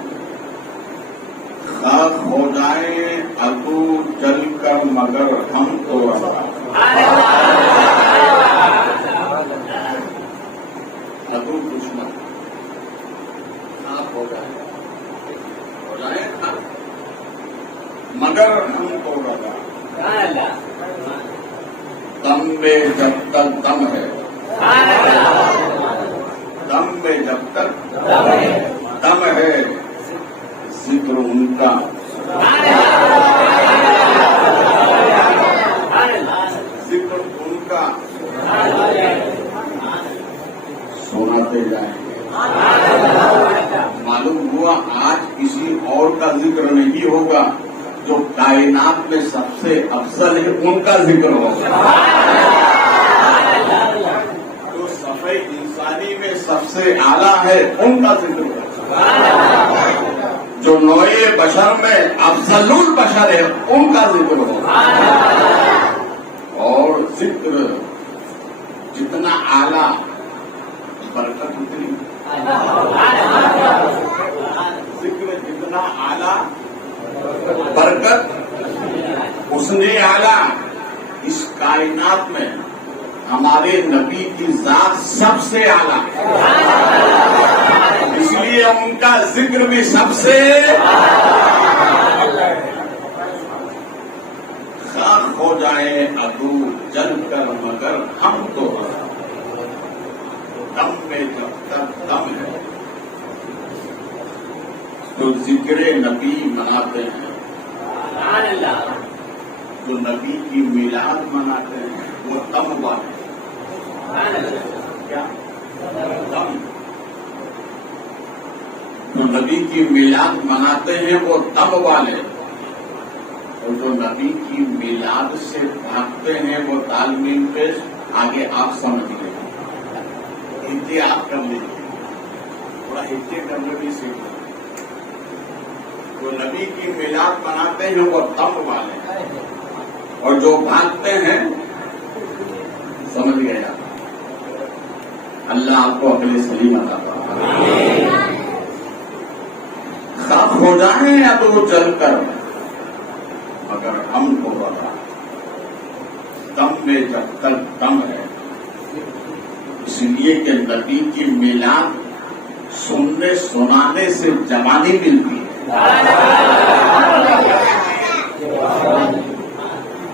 خاک ہو جائیں ابو جل کر مگر ہم تو ابو دشمن خاک ہو جائیں مگر ہم تو رضا. دم میں جب تک دم ہے، دم میں جب تک دم ہے، ذکر ان کا ذکر ان کا سناتے جائیں گے. معلوم ہوا آج کسی اور کا ذکر نہیں ہوگا، جو کائنات میں سب سے افضل ہے ان کا ذکر ہوگا، جو صفحہ انسانی میں سب سے اعلیٰ ہے ان کا ذکر ہوگا، جو نوع بشر میں افضل البشر ہے ان کا ذکر ہوگا، اور ذکر جتنا اعلیٰ برکت اتنی، ذکر جتنا اعلیٰ برکت اس نے اعلیٰ۔ اس کائنات میں ہمارے نبی کی ذات سب سے اعلیٰ، اس لیے ان کا ذکر بھی سب سے خاک ہو جائے عدو جل کر مگر ہم تو دم میں جب تک دم ہے تو ذکر نبی مناتے ہیں، جو نبی کی میلاد مناتے ہیں وہ دم والے، کیا دم، جو نبی کی میلاد مناتے ہیں وہ دم والے، اور جو نبی کی میلاد سے بھاگتے ہیں وہ تعلیم پیش، آگے آپ سمجھ لیں، احتیاط کر لیجیے، تھوڑا احتیاط کرنے بھی سیکھ، جو نبی کی میلاد مناتے ہیں وہ دم والے، اور جو بھاگتے ہیں سمجھ گئے اللہ آپ کو عقل سلیم عطا فرمائے۔ خاک ہو جائیں یا تو جل کر مگر ہم کو بتا، دم میں جب تک دم ہے، اس لیے کہ نبی کی میلاد سننے سنانے سے جوانی ملتی ہے،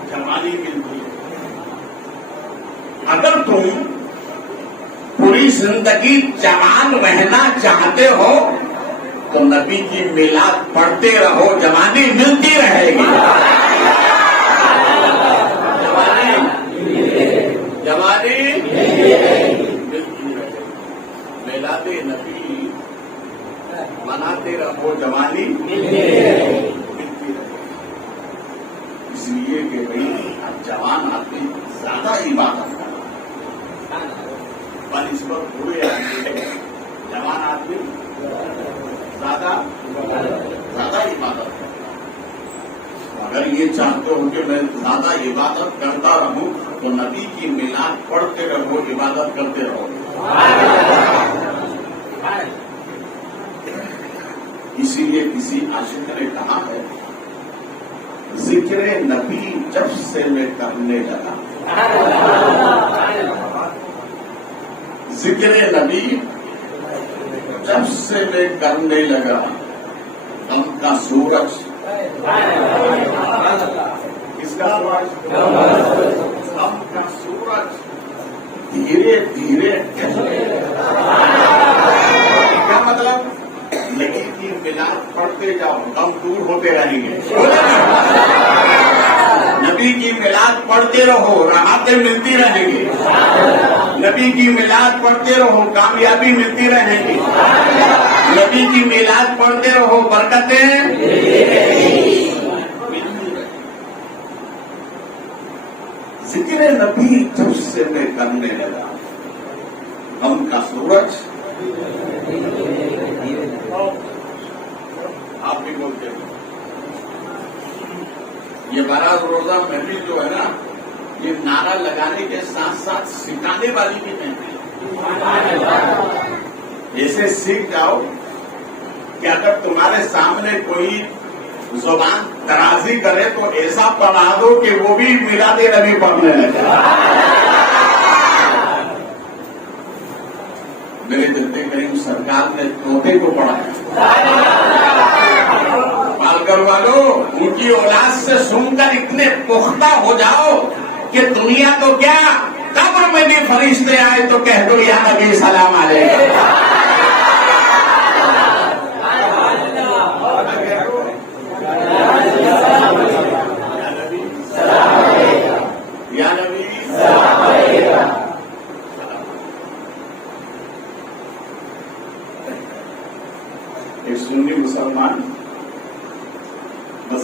جوانی ملتی ہے۔ اگر تم پوری زندگی جوان رہنا چاہتے ہو تو نبی کی میلاد پڑھتے رہو، جوانی ملتی رہے گی، جوانی ملتی رہے گی، میلاد نبی مناتے رہو، جوانی ملتی رہے گی، اس لیے کہ بھائی جوان آدمی زیادہ عبادت کرتا ہے بنسبت بوڑھے آدمی، جوان آدمی زیادہ عبادت کرتا ہے۔ اگر یہ چاہتے ہو کہ میں زیادہ عبادت کرتا رہوں تو نبی کی میلاد پڑھتے رہو، عبادت کرتے رہو۔ اسی لیے کسی عاشق نے کہا ہے، ذکر نبی جب سے میں کرنے لگا، ذکر نبی جب سے میں کرنے لگا، غم کا سورج، کس کا سورج؟ غم کا سورج دھیرے دھیرے ڈھلنے لگا۔ کیا مطلب؟ نبی کی میلاد پڑھتے جاؤ، غم دور ہوتے رہیں گے، نبی کی میلاد پڑھتے رہو، راحتیں ملتی رہیں گی، نبی کی میلاد پڑھتے رہو، کامیابی ملتی رہے گی، نبی کی میلاد پڑھتے رہو، برکتیں ملتی رہیں۔ ذکر نبی جب سے میں کرنے لگا، غم کا سورج، آپ بھی بولتے ہیں یہ 12 روزہ محفل جو ہے نا، یہ نعرہ لگانے کے ساتھ ساتھ سکھانے والی بھی محفل ہے۔ ایسے سیکھ جاؤ کہ اگر تمہارے سامنے کوئی زبان درازی کرے تو ایسا پڑھا دو کہ وہ بھی میلاد نبی پڑھنے لگے۔ میرے دلتے کریم سرکار نے طوطے کو پڑھایا، پالگر والوں ان کی اولاد سے سن کر اتنے پختہ ہو جاؤ کہ دنیا تو کیا قبر میں بھی فرشتے آئے تو کہہ دو یا نبی سلام علیکم۔ یا نبی ایک سنی مسلمان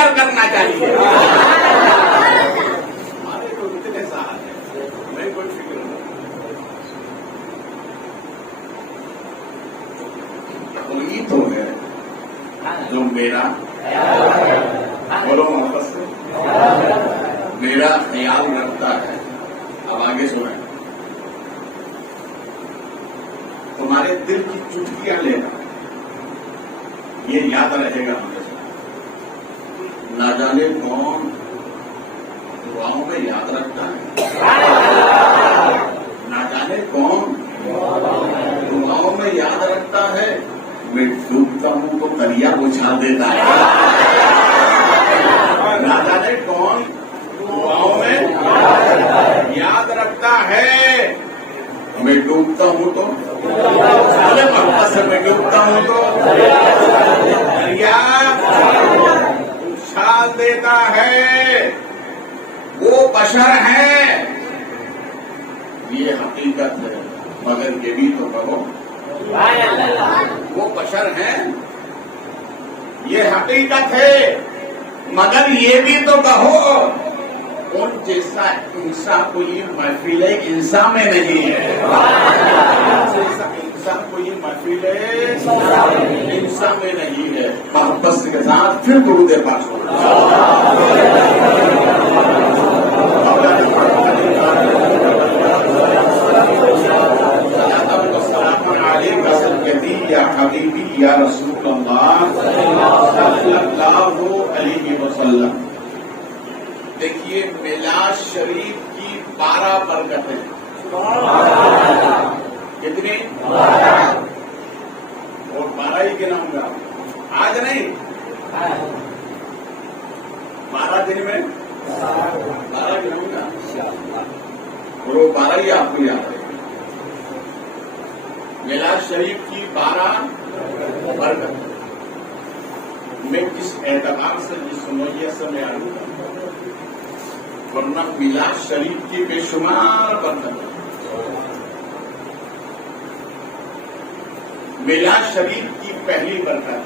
کر کرنا چاہیے. ہمارے تو اتنے سال ہیں, میں کوئی فکر نہیں. وہی تو ہے جو میرا بولو محبت سے میرا خیال رکھتا ہے. اب آگے سنیں. تمہارے دل کی چٹکیاں لینا, یہ یاد رہے گا ہمیشہ. نہ جانے کون دعاؤں میں یاد رکھتا ہے, نہ جانے کون دعاؤں میں یاد رکھتا ہے. میں ڈوبتا ہوں تو دریا اچھال دیتا ہے. نہ جانے کون دعاؤں میں یاد رکھتا ہے. میں ڈوبتا ہوں تو محبت سے میں ڈوبتا ہوں تو دریا اچھال دیتا ہے. وہ بشر ہے, یہ حقیقت ہے, مگر یہ بھی تو کہو وہ بشر ہیں. یہ حقیقت ہے, مگر یہ بھی تو کہو ان جیسا انسان کوئی محفل انسان میں نہیں ہے. جیسا انسان کوئی محفل انسان میں نہیں ہے. محبت کے ساتھ پھر درود پاک یا حبیبی یا رسول اللہ صلی اللہ علیہ وسلم. دیکھیے میلاد شریف کی 12 برکتیں. کتنی؟ اور 12 ہی گناؤں گا آج نہیں. 12 دن میں 12 گناؤں گا, اور وہ 12 ہی آپ کو یاد ہے. میلاد شریف کی 12 برکت. میں کس اعتبار سے جس نوعیت سے میں آلوں گا, ورنہ میلاد شریف کی بے شمار برکت. میلاد شریف کی پہلی برکت,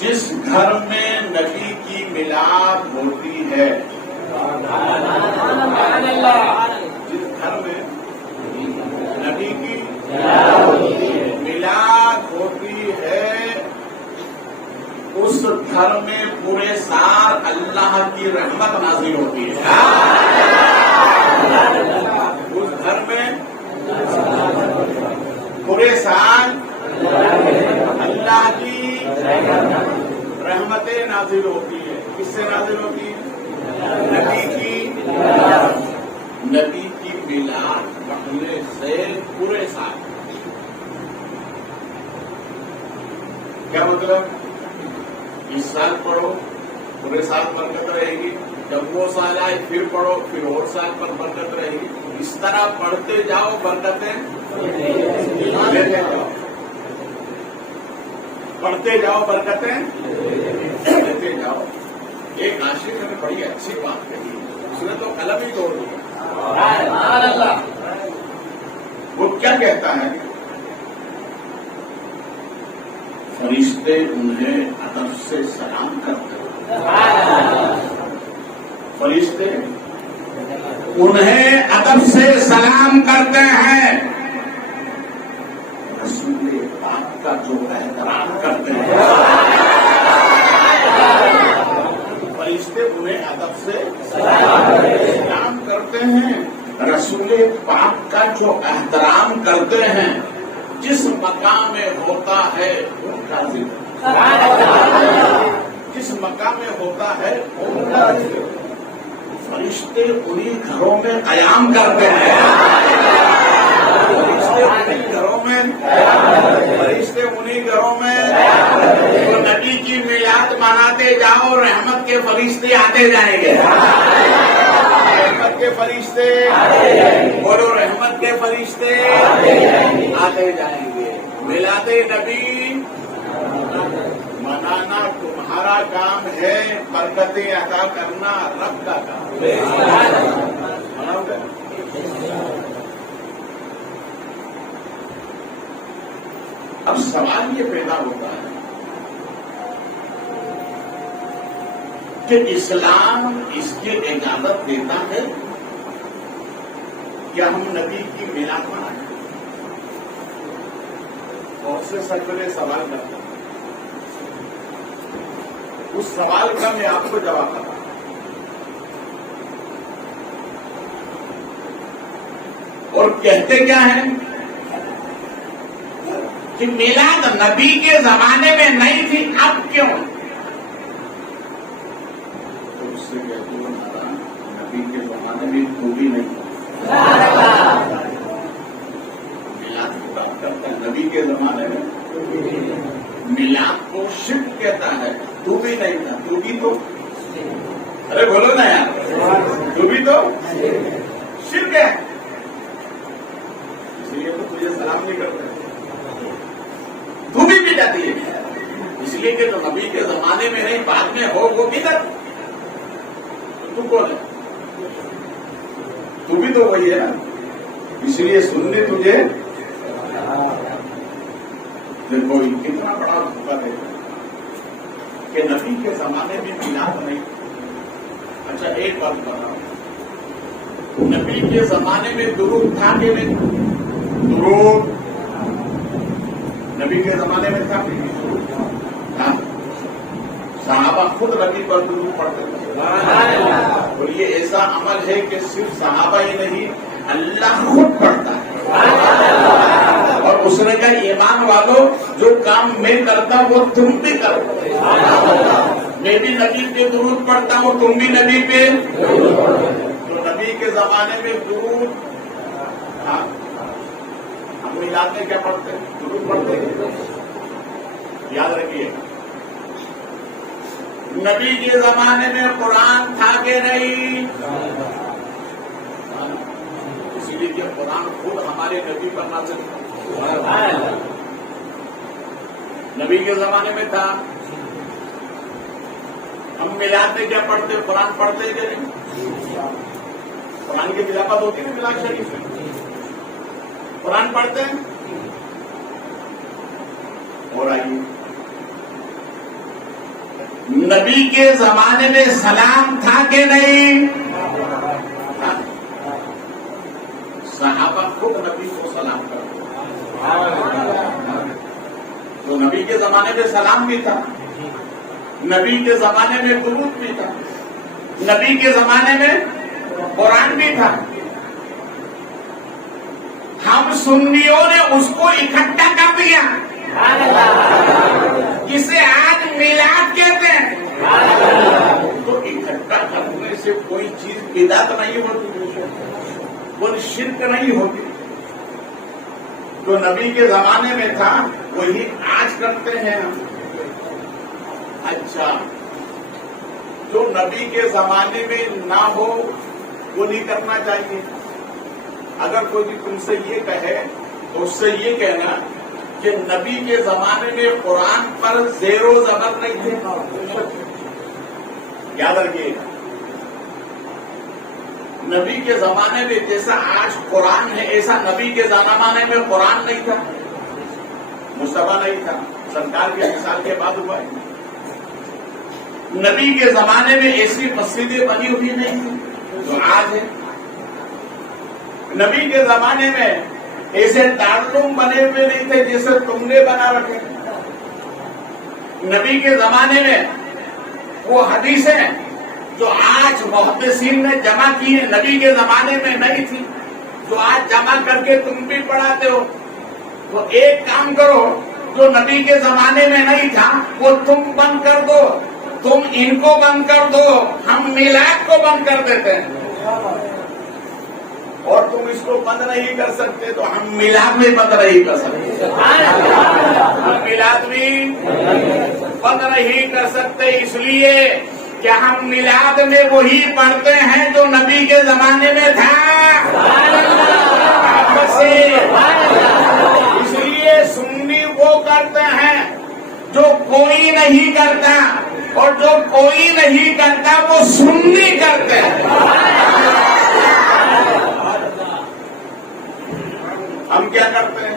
جس گھر میں نبی کی میلاد ہوتی ہے, جس گھر میں نبی کی میلاد ہوتی ہے, اس گھر میں پورے سال اللہ کی رحمت نازل ہوتی ہے. اس گھر میں پورے سال اللہ کی رحمتیں نازل ہوتی ہے. کس سے نازل ہوتی ہے؟ نبی کی میلاد پڑھنے سے پورے سال. کیا مطلب؟ اس سال پڑھو پورے سال برکت رہے گی, جب وہ سال آئے پھر پڑھو پھر اور سال پر برکت رہے گی. اس طرح پڑھتے جاؤ, برکتیں لیتے جاؤ. پڑھتے جاؤ, برکتیں لیتے جاؤ. ایک عاشق نے بڑی اچھی بات کہی, اس نے تو قلم ہی توڑ دیا. وہ کیا کہتا ہے؟ فرشتے انہیں ادب سے سلام کرتے ہیں. فرشتے انہیں ادب سے سلام کرتے ہیں. رسول پاک کا جو احترام کرتے ہیں, فرشتے انہیں ادب سے سلام کرتے ہیں. رسول پاک کا جو احترام کرتے ہیں, جس مقام میں ہوتا ہے ان کا ذکر, جس مقام میں ہوتا ہے ان کا ذکر. فرشتے انہی گھروں میں قیام کرتے ہیں. فرشتے انہی گھروں میں, فرشتے انہی گھروں میں تو نبی کی میلاد مناتے جاؤ, رحمت کے فرشتے آتے جائیں گے. رحمت کے فرشتے بولو, رحمت کے فرشتے آتے جائیں گے. میلاد نبی منانا تمہارا کام ہے, برکتیں عطا کرنا رب کا کام ہے. مناؤ گے؟ اب سوال یہ پیدا ہوتا ہے کہ اسلام اس کی اجازت دیتا ہے کیا ہم نبی کی میلاد منائیں؟ بہت سے سرکرے سوال کرتے ہیں، اس سوال کا میں آپ کو جواب کرتا ہوں۔ اور کہتے کیا ہیں کہ میلاد نبی کے زمانے میں نہیں تھی، اب کیوں؟ تو اس سے کہتے ہو نبی کے زمانے میں تو بھی نہیں تھا۔ میلاد کی بات کرتا ہے نبی کے زمانے میں، میلاد کو شرک کہتا ہے، تو بھی نہیں تھا، تو بھی تو، ارے بولو نا یار، تو بھی تو شرک ہے، اس لیے تو تجھے سلام نہیں کرتے، تو بھی جاتی ہے، اس لیے کہ جو نبی کے زمانے میں نہیں بعد میں ہو وہ کدھر، تو کون ہے؟ تو بھی تو وہی ہے نا، اس لیے سننے تجھے دیکھو کتنا بڑا دھوکہ ہے کہ نبی کے زمانے میں میلاد نہیں۔ اچھا ایک بات بتاؤ، نبی کے زمانے میں درود تھا کہ نہیں؟ درود نبی کے زمانے میں تھا، صحابہ خود نبی پر درود پڑھتے تھے، اور یہ ایسا عمل ہے کہ صرف صحابہ ہی نہیں اللہ خود پڑھتا ہے، اور اس نے کہا ایمان والوں جو کام میں کرتا وہ تم بھی کرو، میں بھی نبی پہ درود پڑھتا ہوں، تم بھی نبی پہ، تو نبی کے زمانے میں درود، ہم میلاد میں کیا پڑھتے ہیں؟ درود پڑھتے ہیں، یاد رکھیے نبی کے زمانے میں قرآن تھا کہ نہیں؟ اسی لیے کہ قرآن خود ہمارے نبی پر نازل تھا، نبی کے زمانے میں تھا، ہم میلاد میں کیا پڑھتے؟ قرآن پڑھتے کہ نہیں؟ قرآن کی تلاوت ہوتی ہے میلاد شریف میں، قرآن پڑھتے ہیں، اور آئیے نبی کے زمانے میں سلام تھا کہ نہیں؟ صحابہ خود نبی کو سلام کرتے، تو نبی کے زمانے میں سلام بھی تھا، نبی کے زمانے میں درود بھی تھا، نبی کے زمانے میں قرآن بھی تھا، ہم سنیوں نے اس کو اکٹھا کر دیا جسے آج میلاد کہتے ہیں، تو اکٹھا کرنے سے کوئی چیز بدعت نہیں ہوتی، کوئی شرک نہیں ہوتی، جو نبی کے زمانے میں تھا وہی آج کرتے ہیں ہم۔ اچھا جو نبی کے زمانے میں نہ ہو وہ نہیں کرنا چاہیے، اگر کوئی بھی تم سے یہ کہے تو اس سے یہ کہنا کہ نبی کے زمانے میں قرآن پر زیر و زبر نہیں تھے، یاد رکھیے نبی کے زمانے میں جیسا آج قرآن ہے ایسا نبی کے زمانے میں قرآن نہیں تھا، مصطفیٰ نہیں تھا، سرکار کے مثال کے بعد ہوا ہے، نبی کے زمانے میں ایسی مسجدیں بنی ہوئی نہیں تھی جو آج ہے، نبی کے زمانے میں ایسے دارالعلوم بنے ہوئے نہیں تھے جیسے تم نے بنا رکھے، نبی کے زمانے میں وہ حدیثیں جو آج محدثین نے جمع کی ہیں نبی کے زمانے میں نہیں تھی، جو آج جمع کر کے تم بھی پڑھاتے ہو، تو ایک کام کرو جو نبی کے زمانے میں نہیں تھا وہ تم بند کر دو، تم ان کو بند کر دو، ہم میلاد کو بند کر دیتے ہیں، اور تم اس کو بند نہیں کر سکتے تو ہم میلاد میں بند نہیں کر سکتے، ہم میلاد میں بند نہیں کر سکتے، اس لیے کہ ہم میلاد میں وہی پڑھتے ہیں جو نبی کے زمانے میں تھا، اس لیے سنی وہ کرتے ہیں جو کوئی نہیں کرتا، اور جو کوئی نہیں کرتا وہ سنی کرتے ہیں۔ ہم کیا کرتے ہیں؟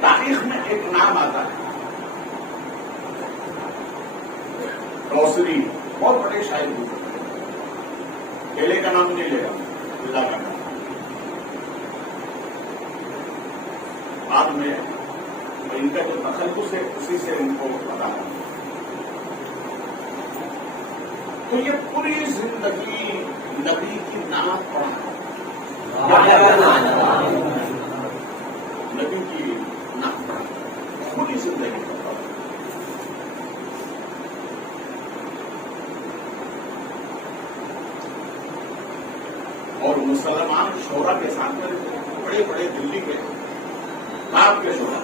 تاریخ میں ایک نام آتا ہے روسری، بہت بڑے شاعر ہوئے، کیلے کا نام نہیں لے گا، اللہ کا نام۔ بعد میں ان کا جو تخلص ہے اسی سے ان کو پتا ہے۔ تو یہ پوری زندگی نبی کی نعت پڑھا، نبی کی نعت پڑھا پوری زندگی پڑھا۔ اور مسلمان شورا کے ساتھ میں بڑے بڑے دلی کے آپ کے شورا،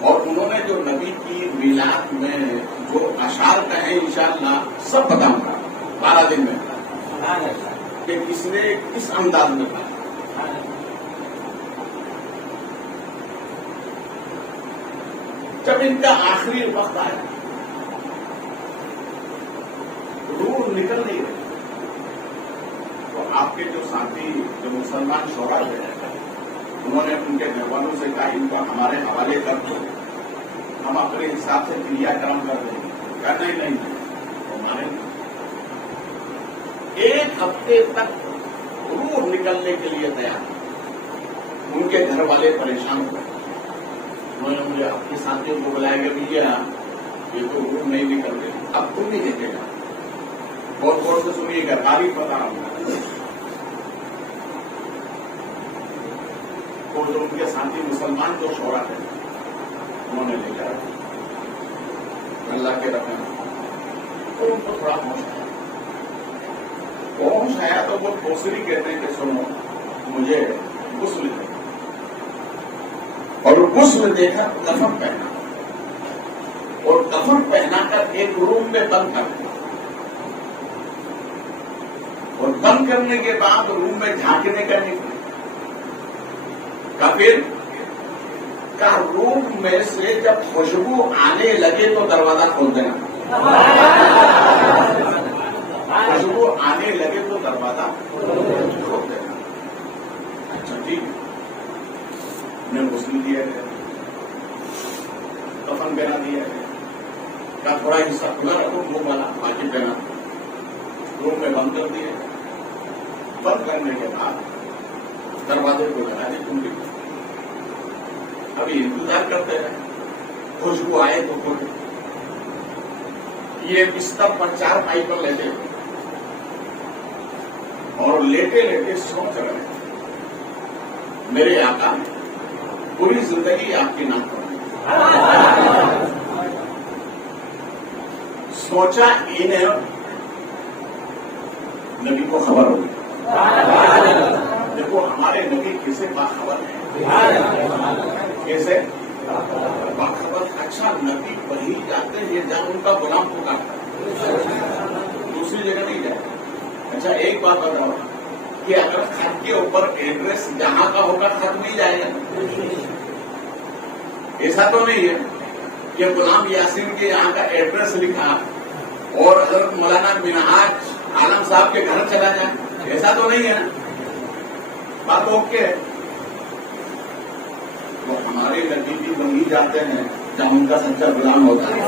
اور انہوں نے جو نبی کی میلاد میں جو اشعار کہے انشاءاللہ سب بتاؤں گا 12 دن میں کہ کس نے کس انداز میں کہا۔ جب ان کا آخری وقت آیا، روح نکل نہیں رہی، تو آپ کے جو ساتھی جو مسلمان شعراء تھے انہوں نے ان کے گھر والوں سے کہا ان کو ہمارے حوالے کر دو، ہم اپنے حساب سے کریا کرم کر دیں گے۔ کہا نہیں ہمارے 1 ہفتے تک روح نکلنے کے لیے تیار۔ ان کے گھر والے پریشان ہوئے، انہوں نے مجھے اپنے ساتھیوں کو بلایا کہ بھیا یہ تو روح نہیں نکل رہی، اب تم نہیں دیکھے گا، بہت غور سے سنیے گا، تاریخ بتا رہا ہوں۔ تو جو ان کے ساتھی مسلمان جو شعراء تھے انہوں نے لے کر اللہ کے رکھنا، تو ان کو تھوڑا ہوش آیا تو وہ دوسری کہتے ہیں کہ سنو مجھے غسل دے، اور غسل دے کر کفن پہنا، اور کفن پہنا کر ایک روم میں بند کر دیا، اور بند کرنے کے بعد روم میں جھانکنے کا نہیں پھر کا روم میں سے جب خوشبو آنے لگے تو دروازہ کھول دینا، خوشبو آنے لگے تو دروازہ کھول دینا۔ اچھا ٹھیک، انہیں غسل دیا گیا، کفن پہنا دیا گیا، کا تھوڑا حصہ کھلا رکھو منہ والا، باقی پہنا روم میں بند کر دیا۔ بند کرنے کے بعد دروازے کو لگا دی کنڈی، ابھی انتظار کرتے ہیں خوشبو آئے تو کھولے۔ یہ بستر پر 4 پائی پر لیتے اور لیٹے لیٹے سوچ رہے میرے آقا پوری زندگی آپ کی نام پڑھیں۔ سوچا انہیں نبی کو خبر ہوگی، دیکھو ہمارے نبی کیسے باخبر ہیں، کیسے باخبر۔ اچھا نبی وہی جاتے ہیں جہاں ان کا غلام پکارتا ہے، دوسری جگہ نہیں جاتے۔ اچھا ایک بات بتاؤ کہ اگر خط کے اوپر ایڈریس جہاں کا ہوگا خط نہیں جائے گا، ایسا تو نہیں ہے کہ غلام یاسین کے یہاں کا ایڈریس لکھا اور حضرت مولانا منہاج عالم صاحب کے گھر چلا جائے، ایسا تو نہیں ہے نا، بات اوکے ہے۔ تو ہمارے نبی بھی وہیں جاتے ہیں جہاں ان کا سچا غلام ہوتا ہے،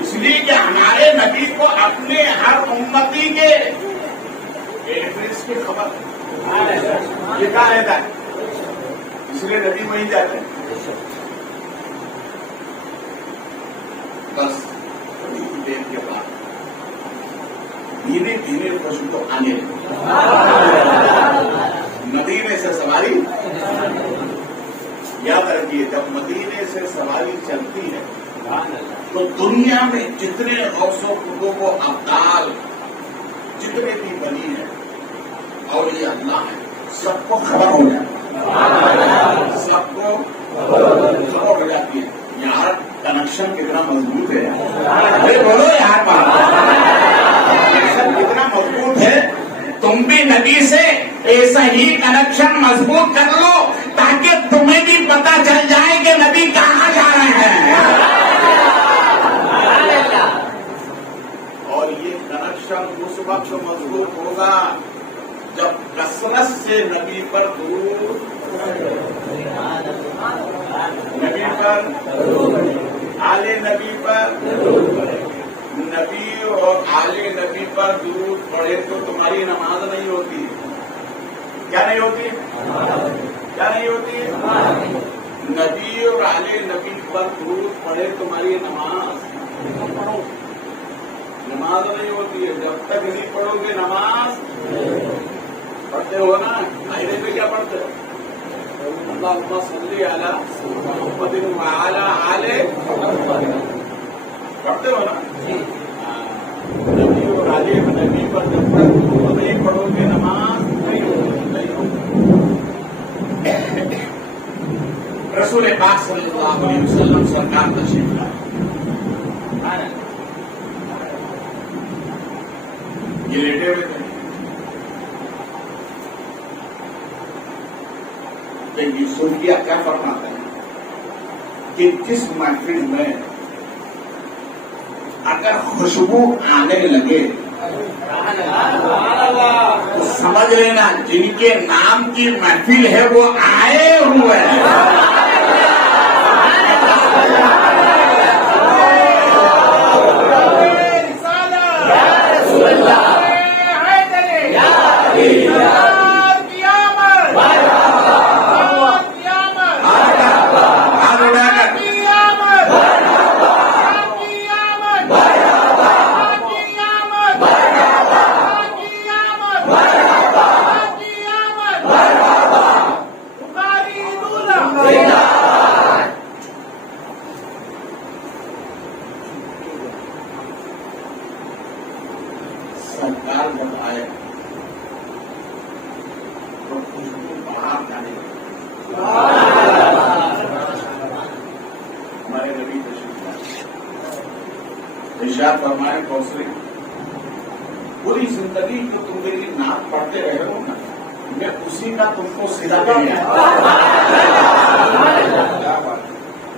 اس لیے کہ ہمارے نبی کو اپنے ہر امتی کے ایڈریس کی خبر یہ کہا رہتا ہے، اس لیے نبی وہیں جاتے ہیں۔ بس دیر کے بعد دھیرے دھیرے خوشبو آنے لگی، مدینے سے سواری یاد رکھیے، جب مدینے سے سواری چلتی ہے تو دنیا میں جتنے غوث و قطب و ابدال جتنے بھی بنی ہیں اولیاء اللہ ہیں، سب کو خبر ہو جاتی، سب کو خبر ہو جاتی ہے۔ یار کنیکشن کتنا مضبوط ہے، بولو یار کنیکشن کتنا مضبوط ہے۔ تم بھی نبی سے ایسا ہی کنیکشن مضبوط کر لو تاکہ تمہیں بھی پتا چل جائے کہ نبی کہاں جا رہے ہیں، اور یہ کنیکشن اس وقت مضبوط ہوگا جب کثرت سے نبی پر درود پر آل نبی پر نبی اور آل نبی پر درود پڑھے تو تمہاری نماز نہیں ہوتی. کیا نہیں ہوتی؟ کیا نہیں ہوتی؟ نبی اور آل نبی پر درود پڑھے تمہاری نماز نہیں ہوتی ہے. جب تک نہیں پڑھو گے نماز پڑھتے ہو نا. آئرے پہ کیا پڑھتے ہو؟ اللہم صلی علی محمد وعلی آل پڑھتے ہو نا. نبی اور آل نبی پر جب تک نہیں پڑھو گے نماز نہیں ہوگی. رسول پاک صلی اللہ علیہ وسلم سرکار تشریف لائے. یہ لیٹے ہوئے تھے. لیکن صوفیہ کیا فرماتے ہیں کہ جس محفل میں اگر خوشبو آنے لگے تو سمجھ لینا جن کے نام کی محفل ہے وہ آئے ہوئے ہیں. سرکار جب آئے تو خوشبو باہر جانے لگی. ہمارے نبی تشریف لائے. ارشاد فرمائے کوثری پوری زندگی جو تم میری نعت پڑھتے رہے ہو نا میں اسی کا تم کو صدا دیا.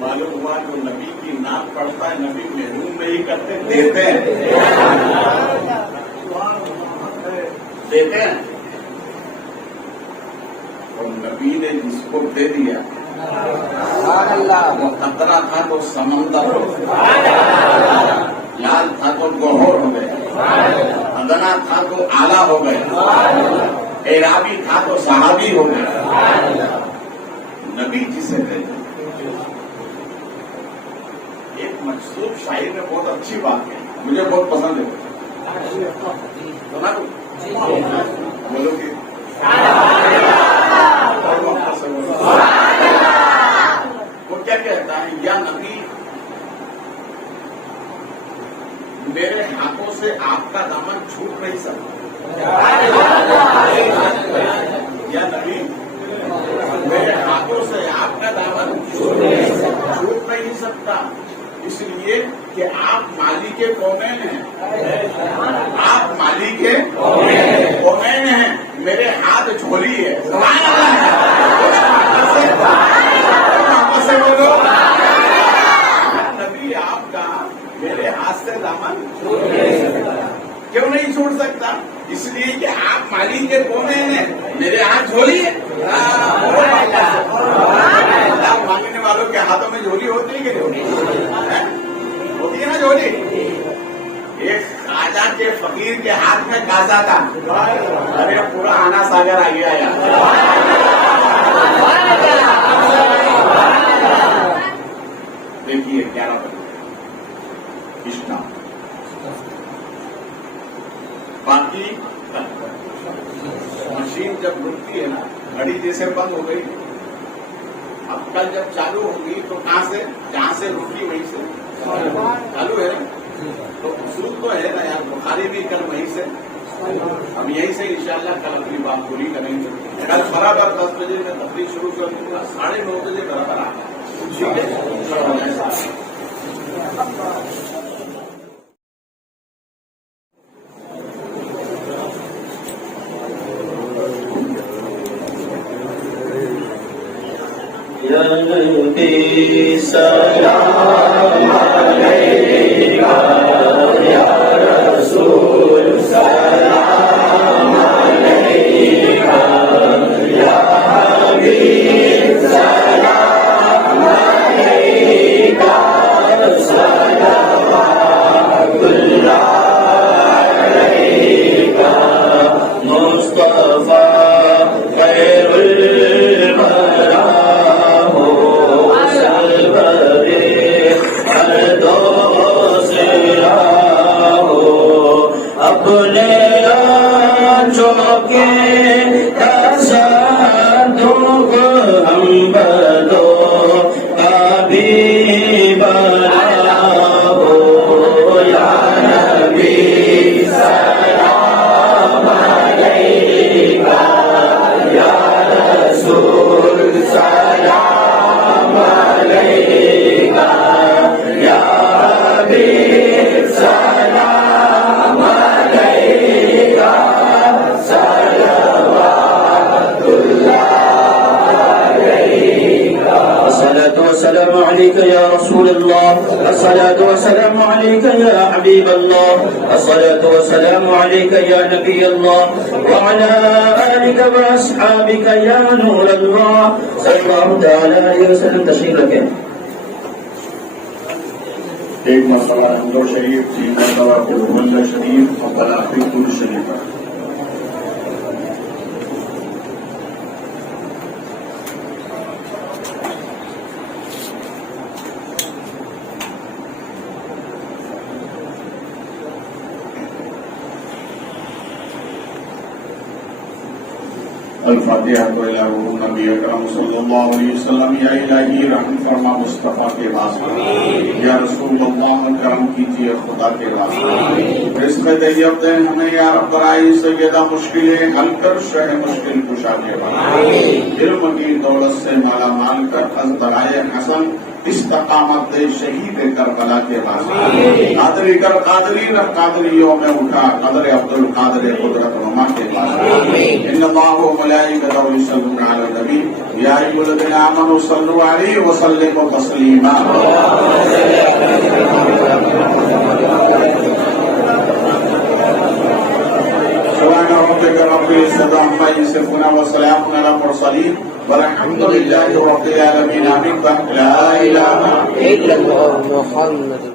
معلوم ہوا جو نبی کی نعت پڑھتا ہے نبی محروم نہیں کرتے دیتے ہیں. دیتے ہیں اور نبی نے جس کو دے دیا وہ قطرہ تھا تو سمندر ہو گیا, لال تھا تو گوہر ہو گیا, ادنا تھا تو آلہ ہو گیا, اعرابی تھا تو صحابی ہو گیا. نبی جسے دے دیا. ایک مشہور شاعر نے بہت اچھی بات کی, مجھے بہت پسند ہے. بولو کہ وہ کیا کہتا ہے, یا نبی میرے ہاتھوں سے آپ کا دامن چھوٹ نہیں سکتا. یا نبی میرے ہاتھوں سے آپ کا دامن چھوٹ نہیں سکتا, اس لیے کہ آپ مالک کونین ہیں. آپ مالک کونین ہیں, میرے ہاتھ جھولی ہے. نبی آپ کا میرے ہاتھ سے دامن کیوں نہیں چھوڑ سکتا؟ اس لیے کہ آپ مالک کونین ہیں, میرے ہاتھ جھولی ہے. مانگنے والوں کے ہاتھوں میں جھولی ہوتی ہے کہ نہیں ہوتی ہے نا جھولی. ایک خواجہ کے فقیر کے ہاتھ میں کاسا تھا, ارے پورا آنا ساگر آ گیا یار. دیکھیے 11 بجے کشنا باقی مشین جب رکتی ہے نا گھڑی جیسے بند ہو گئی. اب کل جب چالو ہوگی تو کہاں سے, جہاں سے رکی وہیں سے چالو ہے. تو مصروف تو ہے نا یار, بخاری بھی کل وہیں سے. ہم یہیں سے انشاءاللہ کل اپنی بات پوری کریں گے. کل برابر 10 بجے میں تقریر شروع کر دوں گا, 9:30 بجے برابر آ ٹھیک ہے. یا نبی سلام علیکہ, یا رسول سلام علیکہ, یا حبیب سلام علیکہ. محمد حبیب اللہ ہو یا نبی سلام علیکہ یا رسول سلام علیکہ یا حبیب سلام علیکہ صلوات اللہ علیکہ الصلاة والسلام عليك يا رسول الله الصلاة والسلام عليك يا حبيب الله الصلاة والسلام عليك يا نبي الله وعلى آلك وأصحابك يا نور الله صلى الله تعالى عليه وسلم تشريف لك ایک مرتبہ حمد شریف، تین مرتبہ قرآن شریف اور تلاقی کل شریف. الفاتحہ تو نبی اکرم صلی اللہ علیہ وسلم. یا الہی رحم فرما مصطفیٰ کے واسطے، یا رسول اللہ کرم کیجیے خدا کے واسطے. رزق طیب دیں ہمیں یا رب برائی سیدہ مشکلیں حل کر، شہ مشکل کشا کے واسطے. علم کی دولت سے مالا مال کر، از برائے حسن استقامت دے شہید کربلا کے واسطے. قادری کر قادری رہ قادریوں میں اٹھا، قدر عبد القادر قدرت نما کے واسطے. ان اللہ و ملائکتہ یصلون علی النبی یا ایھا الذین آمنوا صلوا علیہ وسلموا تسلیما. سبحان ربک رب العزۃ عما یصفون وسلام علی المرسلین والحمد للہ رب العالمین. آمین. لا الہ الا اللہ محمد